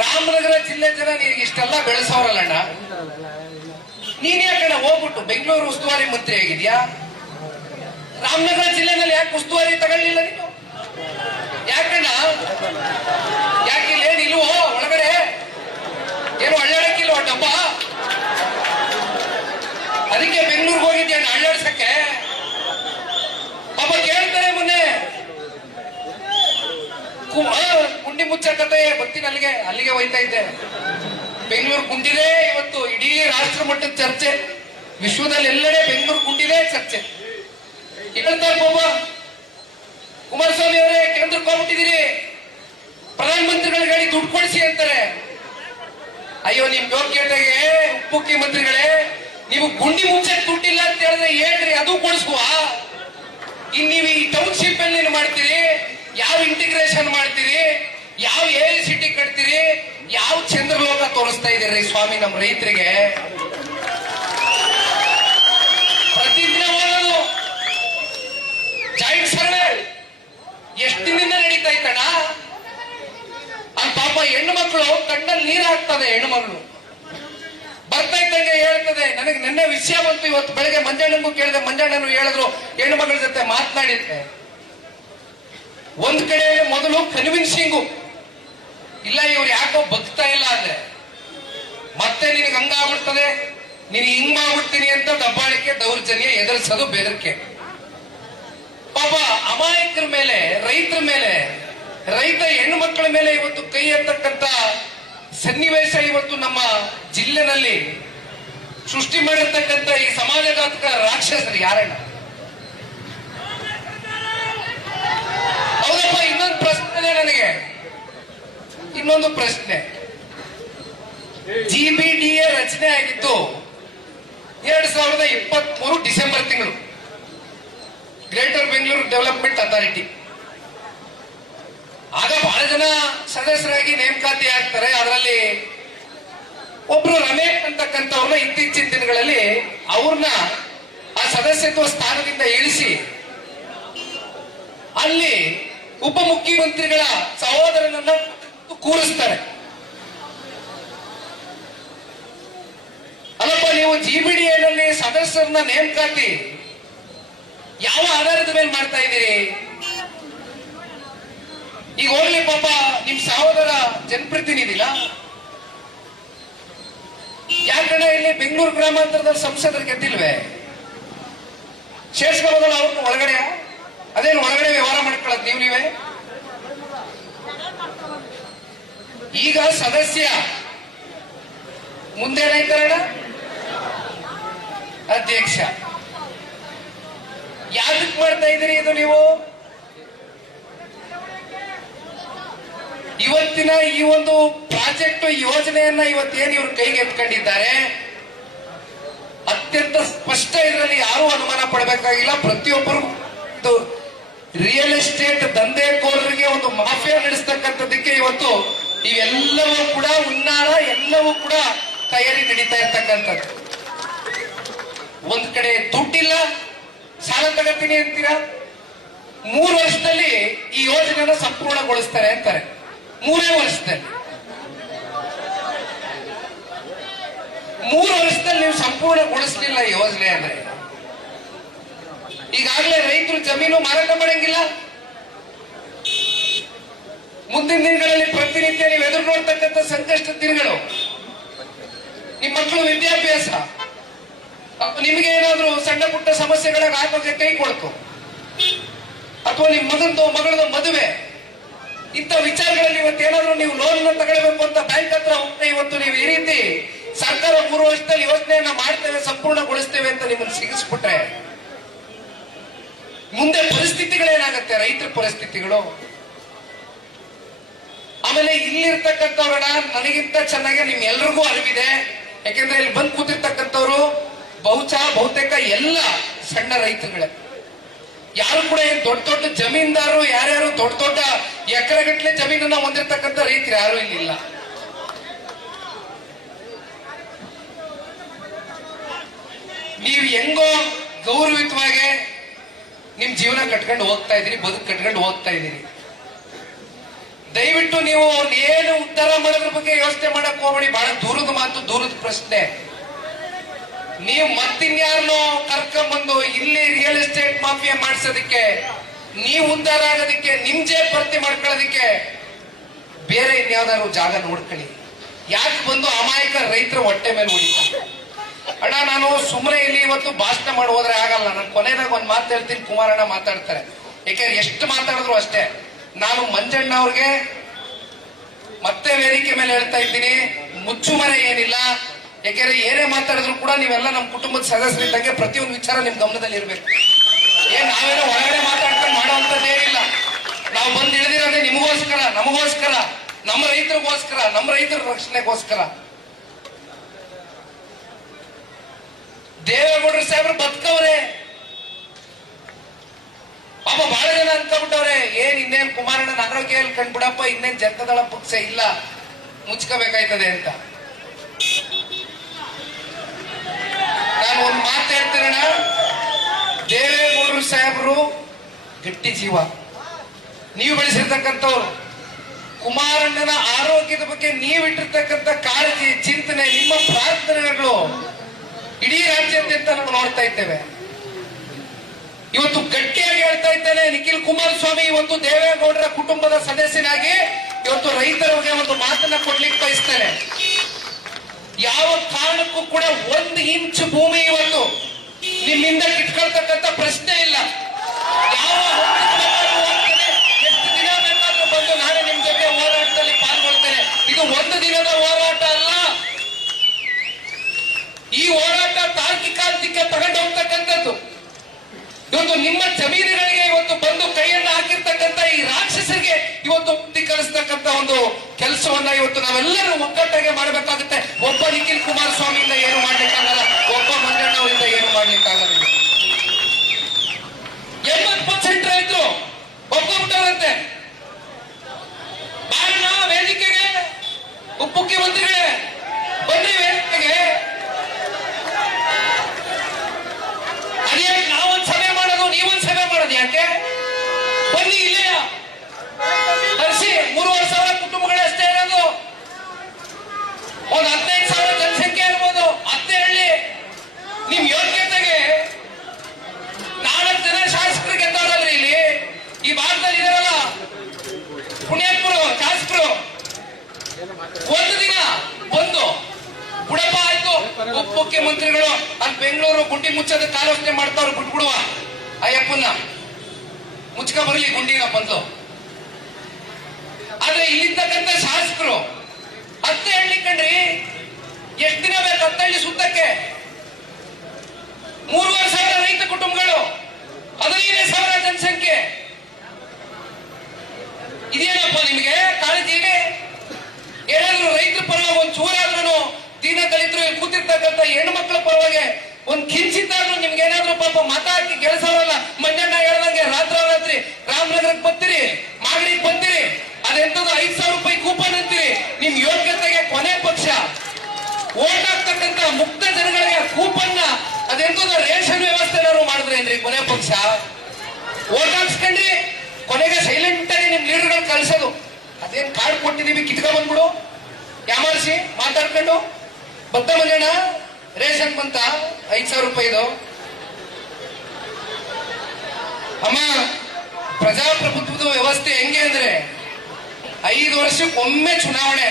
ರಾಮನಗರ ಜಿಲ್ಲೆ ಜನ ನೀವು ಇಷ್ಟೆಲ್ಲ ಬೆಳೆಸೋರಲ್ಲಣ್ಣ. ನೀನ್ ಯಾಕಣ್ಣ ಹೋಗ್ಬಿಟ್ಟು ಬೆಂಗಳೂರು ಉಸ್ತುವಾರಿ ಮಂತ್ರಿ ಆಗಿದ್ಯಾ? ರಾಮನಗರ ಜಿಲ್ಲೆನಲ್ಲಿ ಯಾಕೆ ಉಸ್ತುವಾರಿ ತಗೊಳ್ಳಿಲ್ಲ ನೀನು? ಯಾಕಣ್ಣ ಯಾಕೆ ಇಲ್ಲೇನು ಇಲ್ವೋ ಒಳಗಡೆ? ಏನು ಅಳ್ಳಾಡಕ್ಕಿಲ್ವ ಡಬ್ಬ? ಅದಕ್ಕೆ ಬೆಂಗಳೂರಿಗೆ ಹೋಗಿದ್ಯಾ ಅಳ್ಳಾಡ್ಸಕ್ಕೆ? ಪಾಪ ಕೇಳ್ತಾರೆ ಮೊನ್ನೆ. ಗುಂಡಿ ಮುಚ್ಚ ಕತೆ ಬರ್ತೀನಿ ಅಲ್ಲಿಗೆ ಅಲ್ಲಿಗೆ ಹೋಯ್ತಾ ಇದ್ದೆ. ಬೆಂಗಳೂರು ಗುಂಡಿದೆ, ಇವತ್ತು ಇಡೀ ರಾಷ್ಟ್ರ ಮಟ್ಟದ ಚರ್ಚೆ. ವಿಶ್ವದಲ್ಲಿ ಎಲ್ಲೆಡೆ ಬೆಂಗಳೂರು ಗುಂಡಿದೆ ಚರ್ಚೆ. ಬಾಬಾ ಕುಮಾರಸ್ವಾಮಿ ಅವರೇ ಕೇಂದ್ರ ಹೋಗ್ಬಿಟ್ಟಿದ್ದೀರಿ. ಪ್ರಧಾನಮಂತ್ರಿಗಳಿಗೆ ಹೇಳಿ ದುಡ್ಡು ಕೊಡಿಸಿ ಅಂತಾರೆ. ಅಯ್ಯೋ, ನಿಮ್ ಯೋಗ್ಯತೆಗೆ ಉಪಮುಖ್ಯಮಂತ್ರಿಗಳೇ ನೀವು ಗುಂಡಿ ಮುಂಚೆ ದುಡ್ಡಿಲ್ಲ ಅಂತ ಹೇಳಿದ್ರೆ ಹೇಳ್ರಿ, ಅದು ಕೊಡಿಸುವ. ಇನ್ ನೀವು ಈ ಟೌನ್ಶಿಪ್ ಅಲ್ಲಿ ಏನು ಮಾಡ್ತೀರಿ, ಯಾವ ಇಂಟಿಗ್ರೇಷನ್ ಮಾಡ್ತೀರಿ, ಯಾವ ಏರಿ ಸಿಟಿ ಕಟ್ತೀರಿ ಯಾವ ಚಂದ್ರಲೋಕ ತೋರಿಸ್ತಾ ಇದ್ದೀರಿ ಸ್ವಾಮಿ ನಮ್ಮ ರೈತರಿಗೆ? ಪ್ರತಿದಿನ ಓದೋದು ಜಾಯಿಂಟ್ ಸರ್ವೆ. ಎಷ್ಟು ನಡೀತಾ ಇತ್ತಣ್ಣ ಪಾಪ ಹೆಣ್ಣು ಮಕ್ಕಳು ಕಣ್ಣಲ್ಲಿ ನೀರು ಹಾಕ್ತದೆ ಹೆಣ್ಣು ಮಗಳು ಬರ್ತಾ ಇದ್ದಂಗೆ ಹೇಳ್ತದೆ, ನನಗೆ ನಿನ್ನೆ ವಿಷಯ ಬಂತು ಇವತ್ತು ಬೆಳಗ್ಗೆ ಮಂಜಣ್ಣನಿಗೂ ಕೇಳಿದೆ, ಮಂಜಣ್ಣನು ಹೇಳಿದ್ರು, ಹೆಣ್ಣು ಮಗಳ ಜೊತೆ ಮಾತನಾಡಿದ್ದೆ ಒಂದ್ ಕಡೆ ಮೊದಲು ಕನ್ವಿನ್ಸಿಂಗು ಇಲ್ಲ, ಇವ್ರು ಯಾಕೋ ಬಗ್ತಾ ಇಲ್ಲ ಅಂದ್ರೆ ಮತ್ತೆ ನಿನಗೆ ಹಂಗಾಗ್ಬಿಡ್ತದೆ? ನೀನು ಹಿಂಗ್ ಮಾಡ್ಬಿಡ್ತೀನಿ ಅಂತ ದಬ್ಬಾಳಿಕೆ ದೌರ್ಜನ್ಯ ಎದುರಿಸೋದು ಬೆದರಿಕೆ. ಪಾಪ ಅಮಾಯಕರ ಮೇಲೆ, ರೈತರ ಮೇಲೆ, ರೈತ ಹೆಣ್ಣು ಮಕ್ಕಳ ಮೇಲೆ ಇವತ್ತು ಕೈ ಎತ್ತಕ್ಕಂತ ಸನ್ನಿವೇಶ ಇವತ್ತು ನಮ್ಮ ಜಿಲ್ಲೆನಲ್ಲಿ ಸೃಷ್ಟಿ ಮಾಡಿರ್ತಕ್ಕಂಥ ಈ ಸಮಾಜಘಾತಕ ರಾಕ್ಷಸರು ಯಾರಣ್ಣ? ಹೌದಪ್ಪ, ಇನ್ನೊಂದು ಪ್ರಶ್ನೆ ನನಗೆ. ಇನ್ನೊಂದು ಪ್ರಶ್ನೆ. ಜಿಬಿಡಿಎ ರಚನೆ ಆಗಿದ್ದು ಎರಡ್ ಸಾವಿರದ ಇಪ್ಪತ್ತ್ ಮೂರು ಡಿಸೆಂಬರ್ ತಿಂಗಳು. ಗ್ರೇಟರ್ ಬೆಂಗಳೂರು ಡೆವಲಪ್ಮೆಂಟ್ ಅಥಾರಿಟಿ ಆಗ ಬಹಳ ಜನ ಸದಸ್ಯರಾಗಿ ನೇಮಕಾತಿ ಆಗ್ತಾರೆ. ಅದರಲ್ಲಿ ಒಬ್ರು ರಮೇಶ್ ಅಂತಕ್ಕಂಥವ್ರನ್ನ ಇತ್ತೀಚಿನ ದಿನಗಳಲ್ಲಿ ಅವ್ರನ್ನ ಆ ಸದಸ್ಯತ್ವ ಸ್ಥಾನದಿಂದ ಇಳಿಸಿ ಅಲ್ಲಿ ಉಪಮುಖ್ಯಮಂತ್ರಿಗಳ ಸಹೋದರನನ್ನ ಕೂರಿಸ್ತಾರೆ. ಅಲ್ಲಪ್ಪ, ನೀವು ಜಿಬಿಡಿಎನಲ್ಲಿ ಸದಸ್ಯರನ್ನ ನೇಮಕಾತಿ ಯಾವ ಆಧಾರದ ಮೇಲೆ ಮಾಡ್ತಾ ಇದ್ದೀರಿ? ಈಗ ಹೋಗ್ಲಿ ಪಾಪ, ನಿಮ್ ಸಹೋದರ ಜನಪ್ರತಿನಿಧಿಲ್ಲ ಯಾಕಂದ್ರೆ ಇಲ್ಲಿ ಬೆಂಗಳೂರು ಗ್ರಾಮಾಂತರದ ಸಂಸದರು ಗೆದ್ದಿಲ್ವೇ ಸೇರ್ಸ್ಕೊಳ್ಳೋದಲ್ಲ ಅವ್ರನ್ನ ಒಳಗಡೆ, ಅದೇನು ಒಳಗಡೆ ವ್ಯವಹಾರ ಮಾಡ್ಕೊಳ್ಳೋದು ನೀವು ನೀವೇ? ಈಗ ಸದಸ್ಯ ಮುಂದೆ ಏನಾಯ್ತಾರಣ ಅಧ್ಯಕ್ಷ. ಯಾವ್ದಕ್ ಮಾಡ್ತಾ ಇದ್ರಿ ಇದು ನೀವು? ಇವತ್ತಿನ ಈ ಒಂದು ಪ್ರಾಜೆಕ್ಟ್ ಯೋಜನೆಯನ್ನ ಇವತ್ತೇನು ಇವ್ರ ಕೈಗೆ ಎತ್ಕೊಂಡಿದ್ದಾರೆ? ಅತ್ಯಂತ ಸ್ಪಷ್ಟ ಇದರಲ್ಲಿ ಯಾರು ಅನುಮಾನ ಪಡಬೇಕಾಗಿಲ್ಲ. ಪ್ರತಿಯೊಬ್ಬರು ರಿಯಲ್ ಎಸ್ಟೇಟ್ ದಂಧೆಕೋರರಿಗೆ ಒಂದು ಮಾಫಿಯಾ ನಡೆಸ್ತಕ್ಕಂಥದ್ದಕ್ಕೆ ಇವತ್ತು ಇವೆಲ್ಲವೂ ಕೂಡ ಉನ್ನಾರ, ಎಲ್ಲವೂ ಕೂಡ ತಯಾರಿ ನಡೀತಾ ಇರ್ತಕ್ಕಂಥದ್ದು. ಒಂದ್ ಕಡೆ ದುಡ್ಡಿಲ್ಲ, ಸಾಲ ತಗತೀನಿ ಅಂತೀರಾ? ಮೂರು ವರ್ಷದಲ್ಲಿ ಈ ಯೋಜನೆನ ಸಂಪೂರ್ಣಗೊಳಿಸ್ತಾರೆ ಅಂತಾರೆ. ಮೂರೇ ವರ್ಷದಲ್ಲಿ. ಮೂರು ವರ್ಷದಲ್ಲಿ ನೀವು ಸಂಪೂರ್ಣಗೊಳಿಸ್ಲಿಲ್ಲ ಯೋಜನೆ ಅಂದ್ರೆ. ಈಗಾಗಲೇ ರೈತರು ಜಮೀನು ಮಾರಾಟ ಮಾಡಂಗಿಲ್ಲ. ಮುಂದಿನ ದಿನಗಳಲ್ಲಿ ಪ್ರತಿನಿತ್ಯ ನೀವು ಎದುರು ನೋಡ್ತಕ್ಕಂಥ ಸಂಕಷ್ಟ ದಿನಗಳು. ನಿಮ್ಮ ಮಕ್ಕಳು ವಿದ್ಯಾಭ್ಯಾಸ. ನಿಮಗೆ ಏನಾದರೂ ಸಣ್ಣ ಪುಟ್ಟ ಸಮಸ್ಯೆಗಳಾಗ ಆರೋಗ್ಯ ಕೈ ಕೊಡ್ತು. ಅಥವಾ ನಿಮ್ಮ ಮಗನದು ಮಗಳದ ಮದುವೆ. ಇಂಥ ವಿಚಾರಗಳಲ್ಲಿ ಇವತ್ತು ಏನಾದರೂ ನೀವು ಲೋನ್ ತಗೊಳ್ಬೇಕು ಅಂತ ಬ್ಯಾಂಕ್ ಹತ್ರ ಹೋಗ್ತಾ ಇವತ್ತು ನೀವು ಈ ರೀತಿ ಸರ್ಕಾರ ಮೂರು ವರ್ಷದಲ್ಲಿ ಯೋಜನೆಯನ್ನ ಮಾಡ್ತೇವೆ, ಸಂಪೂರ್ಣಗೊಳಿಸ್ತೇವೆ ಅಂತ ನಿಮ್ಮನ್ನು ಸಿಗಿಸ್ಬಿಟ್ರೆ, ಮುಂದೆ ಪರಿಸ್ಥಿತಿಗಳೇನಾಗತ್ತೆ? ರೈತರ ಪರಿಸ್ಥಿತಿಗಳು. ಆಮೇಲೆ ಇಲ್ಲಿರ್ತಕ್ಕಂಥವ್ರಣ ನನಗಿಂತ ಚೆನ್ನಾಗಿ ನಿಮ್ ಎಲ್ರಿಗೂ ಅರಿವಿದೆ. ಯಾಕೆಂದ್ರೆ ಇಲ್ಲಿ ಬಂದು ಕೂತಿರ್ತಕ್ಕಂಥವ್ರು ಬಹುಶಃ ಬಹುತೇಕ ಎಲ್ಲ ಸಣ್ಣ ರೈತರುಗಳೇ. ಯಾರು ಕೂಡ ಏನ್ ದೊಡ್ಡ ದೊಡ್ಡ ಜಮೀನ್ದಾರು ಯಾರ್ಯಾರು ದೊಡ್ಡ ದೊಡ್ಡ ಎಕರೆಗಟ್ಟಲೆ ಜಮೀನನ್ನ ಹೊಂದಿರ್ತಕ್ಕಂಥ ರೈತರು ಯಾರು ಇಲ್ಲಿಲ್ಲ ನೀವು ಹೆಂಗೋ ಗೌರವಿತವಾಗಿ ನಿಮ್ ಜೀವನ ಕಟ್ಕೊಂಡು ಹೋಗ್ತಾ ಇದೀರಿ ಬದುಕು ಕಟ್ಕೊಂಡು ಹೋಗ್ತಾ ಇದೀರಿ ದಯವಿಟ್ಟು ನೀವು ಏನು ಉದ್ಧಾರ ಮಾಡೋದ್ರ ಬಗ್ಗೆ ಯೋಚನೆ ಮಾಡಕ್ ಹೋಗ್ಬೇಡಿ. ಬಹಳ ದೂರದ ಮಾತು, ದೂರದ ಪ್ರಶ್ನೆ. ನೀವು ಮತ್ತಿನ್ಯಾರನ್ನು ಕರ್ಕೊಂಡ್ಬಂದು ಇಲ್ಲಿ ರಿಯಲ್ ಎಸ್ಟೇಟ್ ಮಾಫಿಯಾ ಮಾಡಿಸೋದಕ್ಕೆ, ನೀವು ಉದ್ಧಾರ ಆಗೋದಕ್ಕೆ, ನಿಮ್ ಜೇಬ್ ಭರ್ತಿ ಮಾಡ್ಕೊಳ್ಳೋದಕ್ಕೆ ಬೇರೆ ಇನ್ಯಾವ್ದಾದ್ರು ಜಾಗ ನೋಡ್ಕೊಳ್ಳಿ. ಯಾಕೆ ಬಂದು ಅಮಾಯಕ ರೈತರ ಹೊಟ್ಟೆ ಮೇಲೆ ಹೊಡಿತಾರೆ ಅಣ್ಣ, ನಾನು ಸುಮ್ಮನೆ ಇಲ್ಲಿ ಇವತ್ತು ಭಾಷಣ ಮಾಡಿ ಹೋದ್ರೆ ಆಗಲ್ಲ. ನಾನು ಕೊನೆದಾಗ ಒಂದು ಮಾತು ಹೇಳ್ತೀನಿ. ಕುಮಾರಣ್ಣ ಮಾತಾಡ್ತಾರೆ. ಯಾಕೆಂದ್ರೆ ಎಷ್ಟು ಮಾತಾಡಿದ್ರು ಅಷ್ಟೇ. ನಾನು ಮಂಜಣ್ಣ ಅವ್ರಿಗೆ ಮತ್ತೆ ವೇದಿಕೆ ಮೇಲೆ ಹೇಳ್ತಾ ಇದ್ದೀನಿ, ಮುಚ್ಚುಮರೆ ಏನಿಲ್ಲ. ಯಾಕೆಂದ್ರೆ ಏನೇ ಮಾತಾಡಿದ್ರು ಕೂಡ ನೀವೆಲ್ಲ ನಮ್ಮ ಕುಟುಂಬದ ಸದಸ್ಯರಿದ್ದಂಗೆ ಪ್ರತಿಯೊಂದು ವಿಚಾರ ನಿಮ್ ಗಮನದಲ್ಲಿ ಇರ್ಬೇಕು. ಏನ್ ನಾವೇನೋ ಹೊರಗಡೆ ಮಾತಾಡ್ಕೊಂಡು ಮಾಡೋವಂಥದ್ದೇನಿಲ್ಲ ನಾವು ಬಂದು ಇಳಿದಿರೋದೇ ನಿಮಗೋಸ್ಕರ, ನಮಗೋಸ್ಕರ, ನಮ್ಮ ರೈತರಿಗೋಸ್ಕರ, ನಮ್ಮ ರೈತರ ರಕ್ಷಣೆಗೋಸ್ಕರ. ದೇವೇಗೌಡರು ಸಾಹೇಬ್ರು ಬದುಕವ್ರೆ. ಪಾಪ ಬಹಳ ಜನ ಅನ್ಕೊಂಡ್ಬಿಟ್ಟವ್ರೆ, ಏನ್ ಇನ್ನೇನ್ ಕುಮಾರಣ್ಣನ ಆರೋಗ್ಯ ಕಂಡ್ಬಿಡಪ್ಪ, ಇನ್ನೇನ್ ಜನತಾದಳ ಪಕ್ಷ ಇಲ್ಲ, ಮುಚ್ಕೋಬೇಕಾಯ್ತದೆ ಅಂತ. ನಾನು ಒಂದ್ ಮಾತು ಹೇಳ್ತೀನಣ್ಣ ದೇವೇಗೌಡರು ಸಾಹೇಬರು ಗಟ್ಟಿ ಜೀವ. ನೀವು ಬೆಳೆಸಿರ್ತಕ್ಕಂಥವ್ರು, ಕುಮಾರಣ್ಣನ ಆರೋಗ್ಯದ ಬಗ್ಗೆ ನೀವಿಟ್ಟಿರ್ತಕ್ಕಂಥ ಕಾಳಜಿ, ಚಿಂತನೆ, ನಿಮ್ಮ ಪ್ರಾರ್ಥನೆಗಳು ಇಡೀ ರಾಜ್ಯಾದ್ಯಂತ ನಾವು ನೋಡ್ತಾ ಇದ್ದೇವೆ. ಇವತ್ತು ಗಟ್ಟಿಯಾಗಿ ಹೇಳ್ತಾ ಇದ್ದೇನೆ ನಿಖಿಲ್ ಕುಮಾರಸ್ವಾಮಿ ಇವತ್ತು ದೇವೇಗೌಡರ ಕುಟುಂಬದ ಸದಸ್ಯನಾಗಿ ಇವತ್ತು ರೈತರಿಗೆ ಒಂದು ಮಾತನ್ನ ಕೊಡ್ಲಿಕ್ಕೆ ಬಯಸ್ತೇನೆ. ಯಾವ ಕಾರಣಕ್ಕೂ ಕೂಡ ಒಂದು ಇಂಚ್ ಭೂಮಿ ಇವತ್ತು ನಿಮ್ಮಿಂದ ಇಟ್ಕೊಳ್ತಕ್ಕಂತ ಪ್ರಶ್ನೆ ಇಲ್ಲ. ಯಾವ ಎಷ್ಟು ದಿನ ಬೇಕಾದ್ರೂ ಬಂದು ನಾನು ನಿಮ್ ಜೊತೆ ಹೋರಾಟದಲ್ಲಿ ಪಾಲ್ಗೊಳ್ತೇನೆ. ಇದು ಒಂದು ದಿನದ ಹೋರಾಟ ಅಲ್ಲ. ಈ ಹೋರಾಟ ತಾರ್ಕಿಕಾಂತಿಕ ತಗೊಂಡು ಹೋಗ್ತಕ್ಕಂಥದ್ದು ಇವತ್ತು ನಿಮ್ಮ ಜಮೀನುಗಳಿಗೆ ಇವತ್ತು ಬಂದು ಕೈಯನ್ನ ಹಾಕಿರ್ತಕ್ಕಂತ ಈ ರಾಕ್ಷಸರಿಗೆ ಇವತ್ತು ಮುಕ್ತಿ ಕಲಿಸ್ತಕ್ಕಂತ ಒಂದು ಕೆಲಸವನ್ನ ಇವತ್ತು ನಾವೆಲ್ಲರೂ ಒಗ್ಗಟ್ಟಾಗೆ ಮಾಡಬೇಕಾಗುತ್ತೆ. ಒಬ್ಬ ನಿಖಿಲ್ ಕುಮಾರಸ್ವಾಮಿಯಿಂದ ಏನು ಮಾಡ್ಲಿಕ್ಕಾಗಲ್ಲ, ಒಬ್ಬ ಮಂಜಣ್ಣವರಿಂದ ಏನು ಮಾಡ್ಲಿಕ್ಕಾಗಲ್ಲ ಎಂಬತ್ತು ಪರ್ಸೆಂಟ್ ರೈತರು ಒಪ್ಕೊಂಬಿಟ್ಟವರಂತೆ ಬಾರಣ ವೇದಿಕೆಗೆ ಉಪ ಮುಖ್ಯಮಂತ್ರಿಗಳೇ ಬನ್ನಿ ಉಪಮುಖ್ಯಮಂತ್ರಿಗಳು ಅಲ್ಲಿ ಬೆಂಗಳೂರು ಗುಂಡಿ ಮುಚ್ಚದ ಕಾಲೋಚನೆ ಮಾಡ್ತಾವ್ರು ಬಿಟ್ಬಿಡುವ. ಅಯ್ಯಪ್ಪನ್ನ ಮುಚ್ಕ ಬರಲಿ ಗುಂಡಿನ ಬಂದು. ಆದ್ರೆ ಇಲ್ಲಿರ್ತಕ್ಕಂಥ ಶಾಸಕರು ಅಂತ ಹೇಳಿ ಕಣ್ರಿ ಎಷ್ಟ್ ದಿನ ಬೇಕು ಹತ್ತಳ್ಳಿ ಸುತ್ತಕ್ಕೆ ಮೂರುವರೆ ಸಾವಿರ ರೈತ ಕುಟುಂಬಗಳು, ಹದಿನೈದು ಸಾವಿರ ಜನಸಂಖ್ಯೆ. ಇದೇನಪ್ಪ ನಿಮಗೆ? ಕಾಳಜಿ ಏನಾದ್ರೂ ರೈತರ ಪರವಾಗಿ ಒಂದು ಚೂರಾದ್ರೂ ದೀನ ದಲಿತರು ಹೆಣ್ಮಕ್ಳ ಪರವಾಗಿ ಒಂದ್ ಕಿಂಚಿತ್ತಾದ್ರೂ ನಿಮ್ಗೆ ಏನಾದ್ರು ಪಾಪ ಮತ ಹಾಕಿ ಮಂಜಣ್ಣ ಹೇಳ್ದಂಗೆ ರಾತ್ರೋರಾತ್ರಿ ರಾಮನಗರಕ್ಕೆ ಬರ್ತೀರಿ, ಮಾಗಡಿಗೆ ಬಂತೀರಿ ಅದೆಂತದ್ದು ಐದ್ ಸಾವಿರ ರೂಪಾಯಿ ಕೂಪನ್ ಅಂತೀರಿ, ನಿಮ್ ಯೋಗ್ಯತೆಗೆ ಕೊನೆ ಪಕ್ಷ. ಓಟ್ ಹಾಕ್ತಕ್ಕಂಥ ಮುಕ್ತ ಜನಗಳಿಗೆ ಕೂಪನ್ನ ಅದೆಂತದ್ದು ರೇಷನ್ ವ್ಯವಸ್ಥೆ ಏನಾದ್ರು ಮಾಡಿದ್ರೇನ್ರಿ ಕೊನೆ ಪಕ್ಷ? ಓಟ್ ಹಾಕ್ಸ್ಕೊಂಡ್ರಿ, ಕೊನೆಗೆ ಸೈಲೆಂಟ್ ಆಗಿ ನಿಮ್ ಲೀಡರ್ಗಳು ಕಳ್ಸೋದು. ಅದೇನ್ ಕಾರ್ಡ್ ಕೊಟ್ಟಿದೀವಿ, ಕಿತ್ಕೊಂಡ್ ಬಂದ್ಬಿಡು. ಮಾತಾಡ್ಕೊಂಡು. ಬತ್ತ ಮಂಜಣ್ಣ ರೇಷನ್ ಬಂತ? ಐದ್ ಸಾವಿರ ರೂಪಾಯಿದು. ಅಮ್ಮ, ಪ್ರಜಾಪ್ರಭುತ್ವದ ವ್ಯವಸ್ಥೆ ಹೆಂಗೆ ಅಂದ್ರೆ ಐದು ವರ್ಷಕ್ಕೊಮ್ಮೆ ಚುನಾವಣೆ.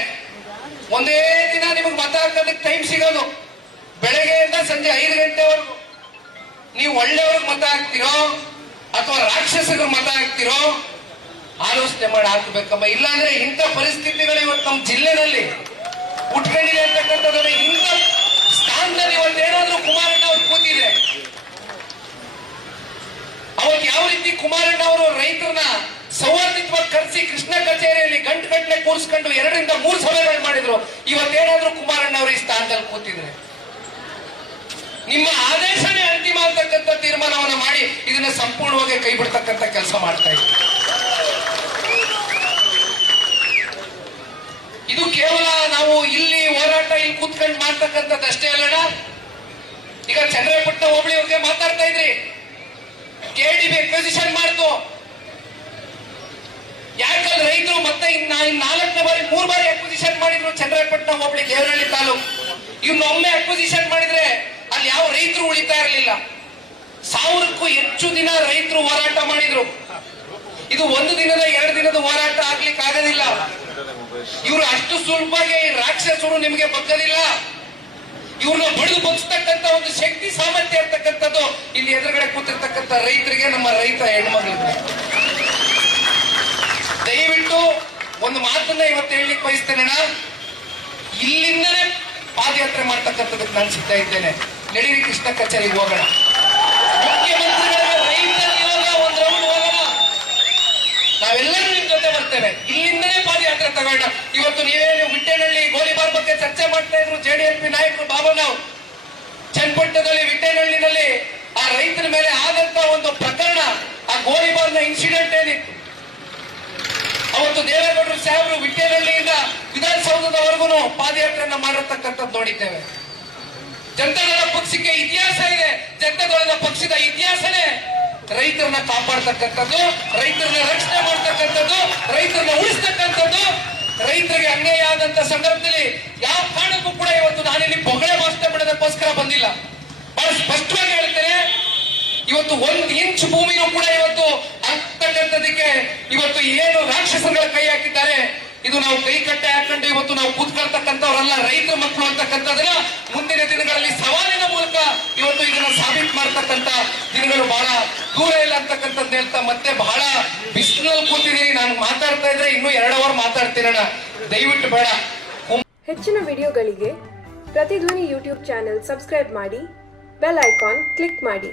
ಒಂದೇ ದಿನ ನಿಮಗೆ ಮತ ಹಾಕೋದಕ್ಕೆ ಟೈಮ್ ಸಿಗೋದು. ಬೆಳಗ್ಗೆಯಿಂದ ಸಂಜೆ ಐದು ಗಂಟೆವರೆಗೂ. ನೀವು ಒಳ್ಳೆಯವ್ರಿಗೆ ಮತ ಹಾಕ್ತಿರೋ ಅಥವಾ ರಾಕ್ಷಸರಿಗೆ ಮತ ಹಾಕ್ತಿರೋ ಆಲೋಚನೆ ಮಾಡಿ ಹಾಕ್ಬೇಕಮ್ಮ. ಇಲ್ಲಾಂದ್ರೆ ಇಂಥ ಪರಿಸ್ಥಿತಿಗಳು ಇವತ್ತು ನಮ್ಮ ಜಿಲ್ಲೆನಲ್ಲಿ ಉಟ್ಕೊಂಡಿದೆ ಅಂತಕ್ಕಂಥದ್ದು ಇಂಥ ಸ್ಥಾನದಲ್ಲಿ ಇವತ್ತು ಕುಮಾರಣ್ಣ ಅವ್ರು ಕೂತಿದ್ರೆ. ಅವತ್ತು ಯಾವ ರೀತಿ ಕುಮಾರಣ್ಣ ಅವರು ರೈತರನ್ನ ಸೌಹಾರ್ದಿತವಾಗಿ ಕರೆಸಿ ಕೃಷ್ಣ ಕಚೇರಿಯಲ್ಲಿ ಗಂಟು ಗಂಟೆ ಕೂರಿಸ್ಕೊಂಡು ಎರಡರಿಂದ ಮೂರು ಸಭೆಗಳು ಮಾಡಿದ್ರು. ಇವತ್ತೇನಾದ್ರೂ ಕುಮಾರಣ್ಣ ಅವರು ಈ ಸ್ಥಾನದಲ್ಲಿ ಕೂತಿದ್ರೆ. ನಿಮ್ಮ ಆದೇಶನೇ ಅಂತಿಮ ಅಂತಕ್ಕಂಥ ತೀರ್ಮಾನವನ್ನ ಮಾಡಿ ಇದನ್ನ ಸಂಪೂರ್ಣವಾಗಿ ಕೈ ಬಿಡ್ತಕ್ಕಂಥ ಕೆಲಸ ಮಾಡ್ತಾ ಇದ್ದೀವಿ ಇದು ಕೇವಲ ನಾವು ಇಲ್ಲಿ ಹೋರಾಟ ಇಲ್ಲಿ ಕೂತ್ಕೊಂಡು ಮಾಡ್ತಕ್ಕಂಥದ್ದು ಅಷ್ಟೇ ಅಲ್ಲಣ್ಣ. ಈಗ ಚಂದ್ರಪಟ್ಟಣ ಹೋಬಳಿ ಅವ್ರಿಗೆ ಮಾತಾಡ್ತಾ ಇದ್ರಿ. ಕೆಡಿಬಿ ಎಕ್ವಿಸಿಷನ್ ಮಾಡ್ತು ಯಾಕಂದ್ರೆ ರೈತರು ಮತ್ತೆ ನಾಲ್ಕನೇ ಬಾರಿ, ಮೂರ್ ಬಾರಿ ಅಕ್ವಿಸಿಷನ್ ಮಾಡಿದ್ರು ಚಂದ್ರಪಟ್ಟಣ ಹೋಬಳಿ ದೇವರಹಳ್ಳಿ ತಾಲೂಕು. ಇವ್ನೊಮ್ಮೆ ಅಕ್ವಿಸಿಷನ್ ಮಾಡಿದ್ರೆ ಅಲ್ಲಿ ಯಾವ ರೈತರು ಉಳಿತಾ ಇರಲಿಲ್ಲ. ಸಾವಿರಕ್ಕೂ ಹೆಚ್ಚು ದಿನ ರೈತರು ಹೋರಾಟ ಮಾಡಿದ್ರು. ಇದು ಒಂದು ದಿನದ, ಎರಡು ದಿನದ ಹೋರಾಟ ಆಗ್ಲಿಕ್ಕೆ ಆಗೋದಿಲ್ಲ ಇವರು ಅಷ್ಟು ಸುಲಭವಾಗಿ ರಾಕ್ಷಸರು ನಿಮಗೆ ಬಗ್ಗದಿಲ್ಲ ಇವ್ರನ್ನ ಬಡಿದು ಬಗ್ಸ್ತಕ್ಕಂತ ಒಂದು ಶಕ್ತಿ ಸಾಮರ್ಥ್ಯ ಇರ್ತಕ್ಕಂಥದ್ದು ಇಲ್ಲಿ ಎದುರುಗಡೆ ಕೂತಿರ್ತಕ್ಕಂಥ ರೈತರಿಗೆ, ನಮ್ಮ ರೈತ ಹೆಣ್ಮಗಳಿಗೆ ದಯವಿಟ್ಟು ಒಂದು ಮಾತನ್ನ ಇವತ್ತು ಹೇಳಲಿಕ್ಕೆ ಬಯಸ್ತೇನೆ ಇಲ್ಲಿಂದನೇ ಪಾದಯಾತ್ರೆ ಮಾಡ್ತಕ್ಕಂಥದಕ್ಕೆ ನಾನು ಸಿಗ್ತಾ ಇದ್ದೇನೆ. ನಡೀರಿ ಕೃಷ್ಣ ಕಚೇರಿಗೆ ಹೋಗೋಣ. ಮುಖ್ಯಮಂತ್ರಿಗಳ ರೈತ ನಿಯೋಗ ಒಂದು ರೌಂಡ್ ಹೋಗೋಣ. ನಾವೆಲ್ಲರೂ ಬರ್ತೇವೆ ಇಲ್ಲಿಂದನೇ ಪಾದಯಾತ್ರೆ ತಗೊಂಡ ಇವತ್ತು ನೀವೇನು ವಿಟ್ಟೇನಹಳ್ಳಿ ಗೋಲಿಬಾರ್ ಬಗ್ಗೆ ಚರ್ಚೆ ಮಾಡ್ತಾ ಇದ್ರು ಜೆಡಿಎಸ್ ನಾಯಕರು ಬಾಬುರಾವ್ ಚನ್ನಪಟ್ಟಣದಲ್ಲಿ ವಿಟ್ಟೇನಹಳ್ಳಿನಲ್ಲಿ ಆ ರೈತರ ಮೇಲೆ ಆದಂತ ಒಂದು ಪ್ರಕರಣ, ಆ ಗೋಲಿಬಾರ್ನ ಇನ್ಸಿಡೆಂಟ್ ಏನಿತ್ತು. ಅವತ್ತು ದೇವೇಗೌಡರು ಸಾಹೇಬರು ವಿಟ್ಟೇನಹಳ್ಳಿಯಿಂದ ವಿಧಾನಸೌಧದವರೆಗೂ ಪಾದಯಾತ್ರೆಯನ್ನ ಮಾಡಿರ್ತಕ್ಕಂಥದ್ದು ನೋಡಿದ್ದೇವೆ. ಜನತಾದಳ ಪಕ್ಷಕ್ಕೆ ಇತಿಹಾಸ ಇದೆ. ಜನತಾದಳದ ಪಕ್ಷದ ಇತಿಹಾಸನೇ ರೈತರನ್ನ ಕಾಪಾಡ್ತಕ್ಕಂಥದ್ದು, ರೈತರನ್ನ ರಕ್ಷಣೆ ಮಾಡ್ತಕ್ಕಂಥದ್ದು, ರೈತರನ್ನ ಉಳಿಸ್ತಕ್ಕಂಥದ್ದು, ರೈತರಿಗೆ ಅನ್ಯಾಯ ಆದಂತ ಸಂದರ್ಭದಲ್ಲಿ ಯಾವ ಕಾರಣಕ್ಕೂ ಕೂಡ ಇವತ್ತು ನಾನಿಲ್ಲಿ ಬೊಗಳೆ ಭಾಷಣ ಮಾಡೋದಕ್ಕೋಸ್ಕರ ಬಂದಿಲ್ಲ. ಬಹಳ ಸ್ಪಷ್ಟವಾಗಿ ಹೇಳ್ತೇನೆ, ಇವತ್ತು ಒಂದ್ ಇಂಚ್ ಭೂಮಿನೂ ಕೂಡ ಇವತ್ತು ಆಗ್ತಕ್ಕಂಥದಕ್ಕೆ ಇವತ್ತು ಏನು ರಾಕ್ಷಸಗಳ ಕೈ ಹಾಕಿದ್ದಾರೆ ಇದು ನಾವು ಕೈ ಕಟ್ಟೆ ಹಾಕೊಂಡು ಇವತ್ತು ನಾವು ಕೂತ್ಕೊಳ್ತಕ್ಕಂಥವ್ರಲ್ಲ, ರೈತರ ಮಕ್ಕಳು ಅಂತಕ್ಕಂಥದ್ದನ್ನ ಮುಂದಿನ ದಿನಗಳಲ್ಲಿ ಸವಾಲಿನ ಮೂಲಕ ಇವತ್ತು ಇದನ್ನ ಸಾಬೀತು ಮಾಡ್ತಕ್ಕಂಥ ದಿನಗಳು ಬಹಳ ದೂರ ಇಲ್ಲ ಅಂತಕ್ಕಂಥದ್ದು ಹೇಳ್ತಾ ಮತ್ತೆ ಬಹಳ ಬಿಸಿಲಲ್ಲಿ ಕೂತಿದ್ದೀನಿ. ನಾನು ಮಾತಾಡ್ತಾ ಇದ್ರೆ ಇನ್ನೂ ಎರಡು ಅವರ್ ಮಾತಾಡ್ತೀನಣ್ಣ ದಯವಿಟ್ಟು ಬೇಡ. ಹೆಚ್ಚಿನ ವಿಡಿಯೋಗಳಿಗೆ ಪ್ರತಿಧ್ವನಿ ಯೂಟ್ಯೂಬ್ ಚಾನೆಲ್ ಸಬ್ಸ್ಕ್ರೈಬ್ ಮಾಡಿ, ಬೆಲ್ ಐಕಾನ್ ಕ್ಲಿಕ್ ಮಾಡಿ.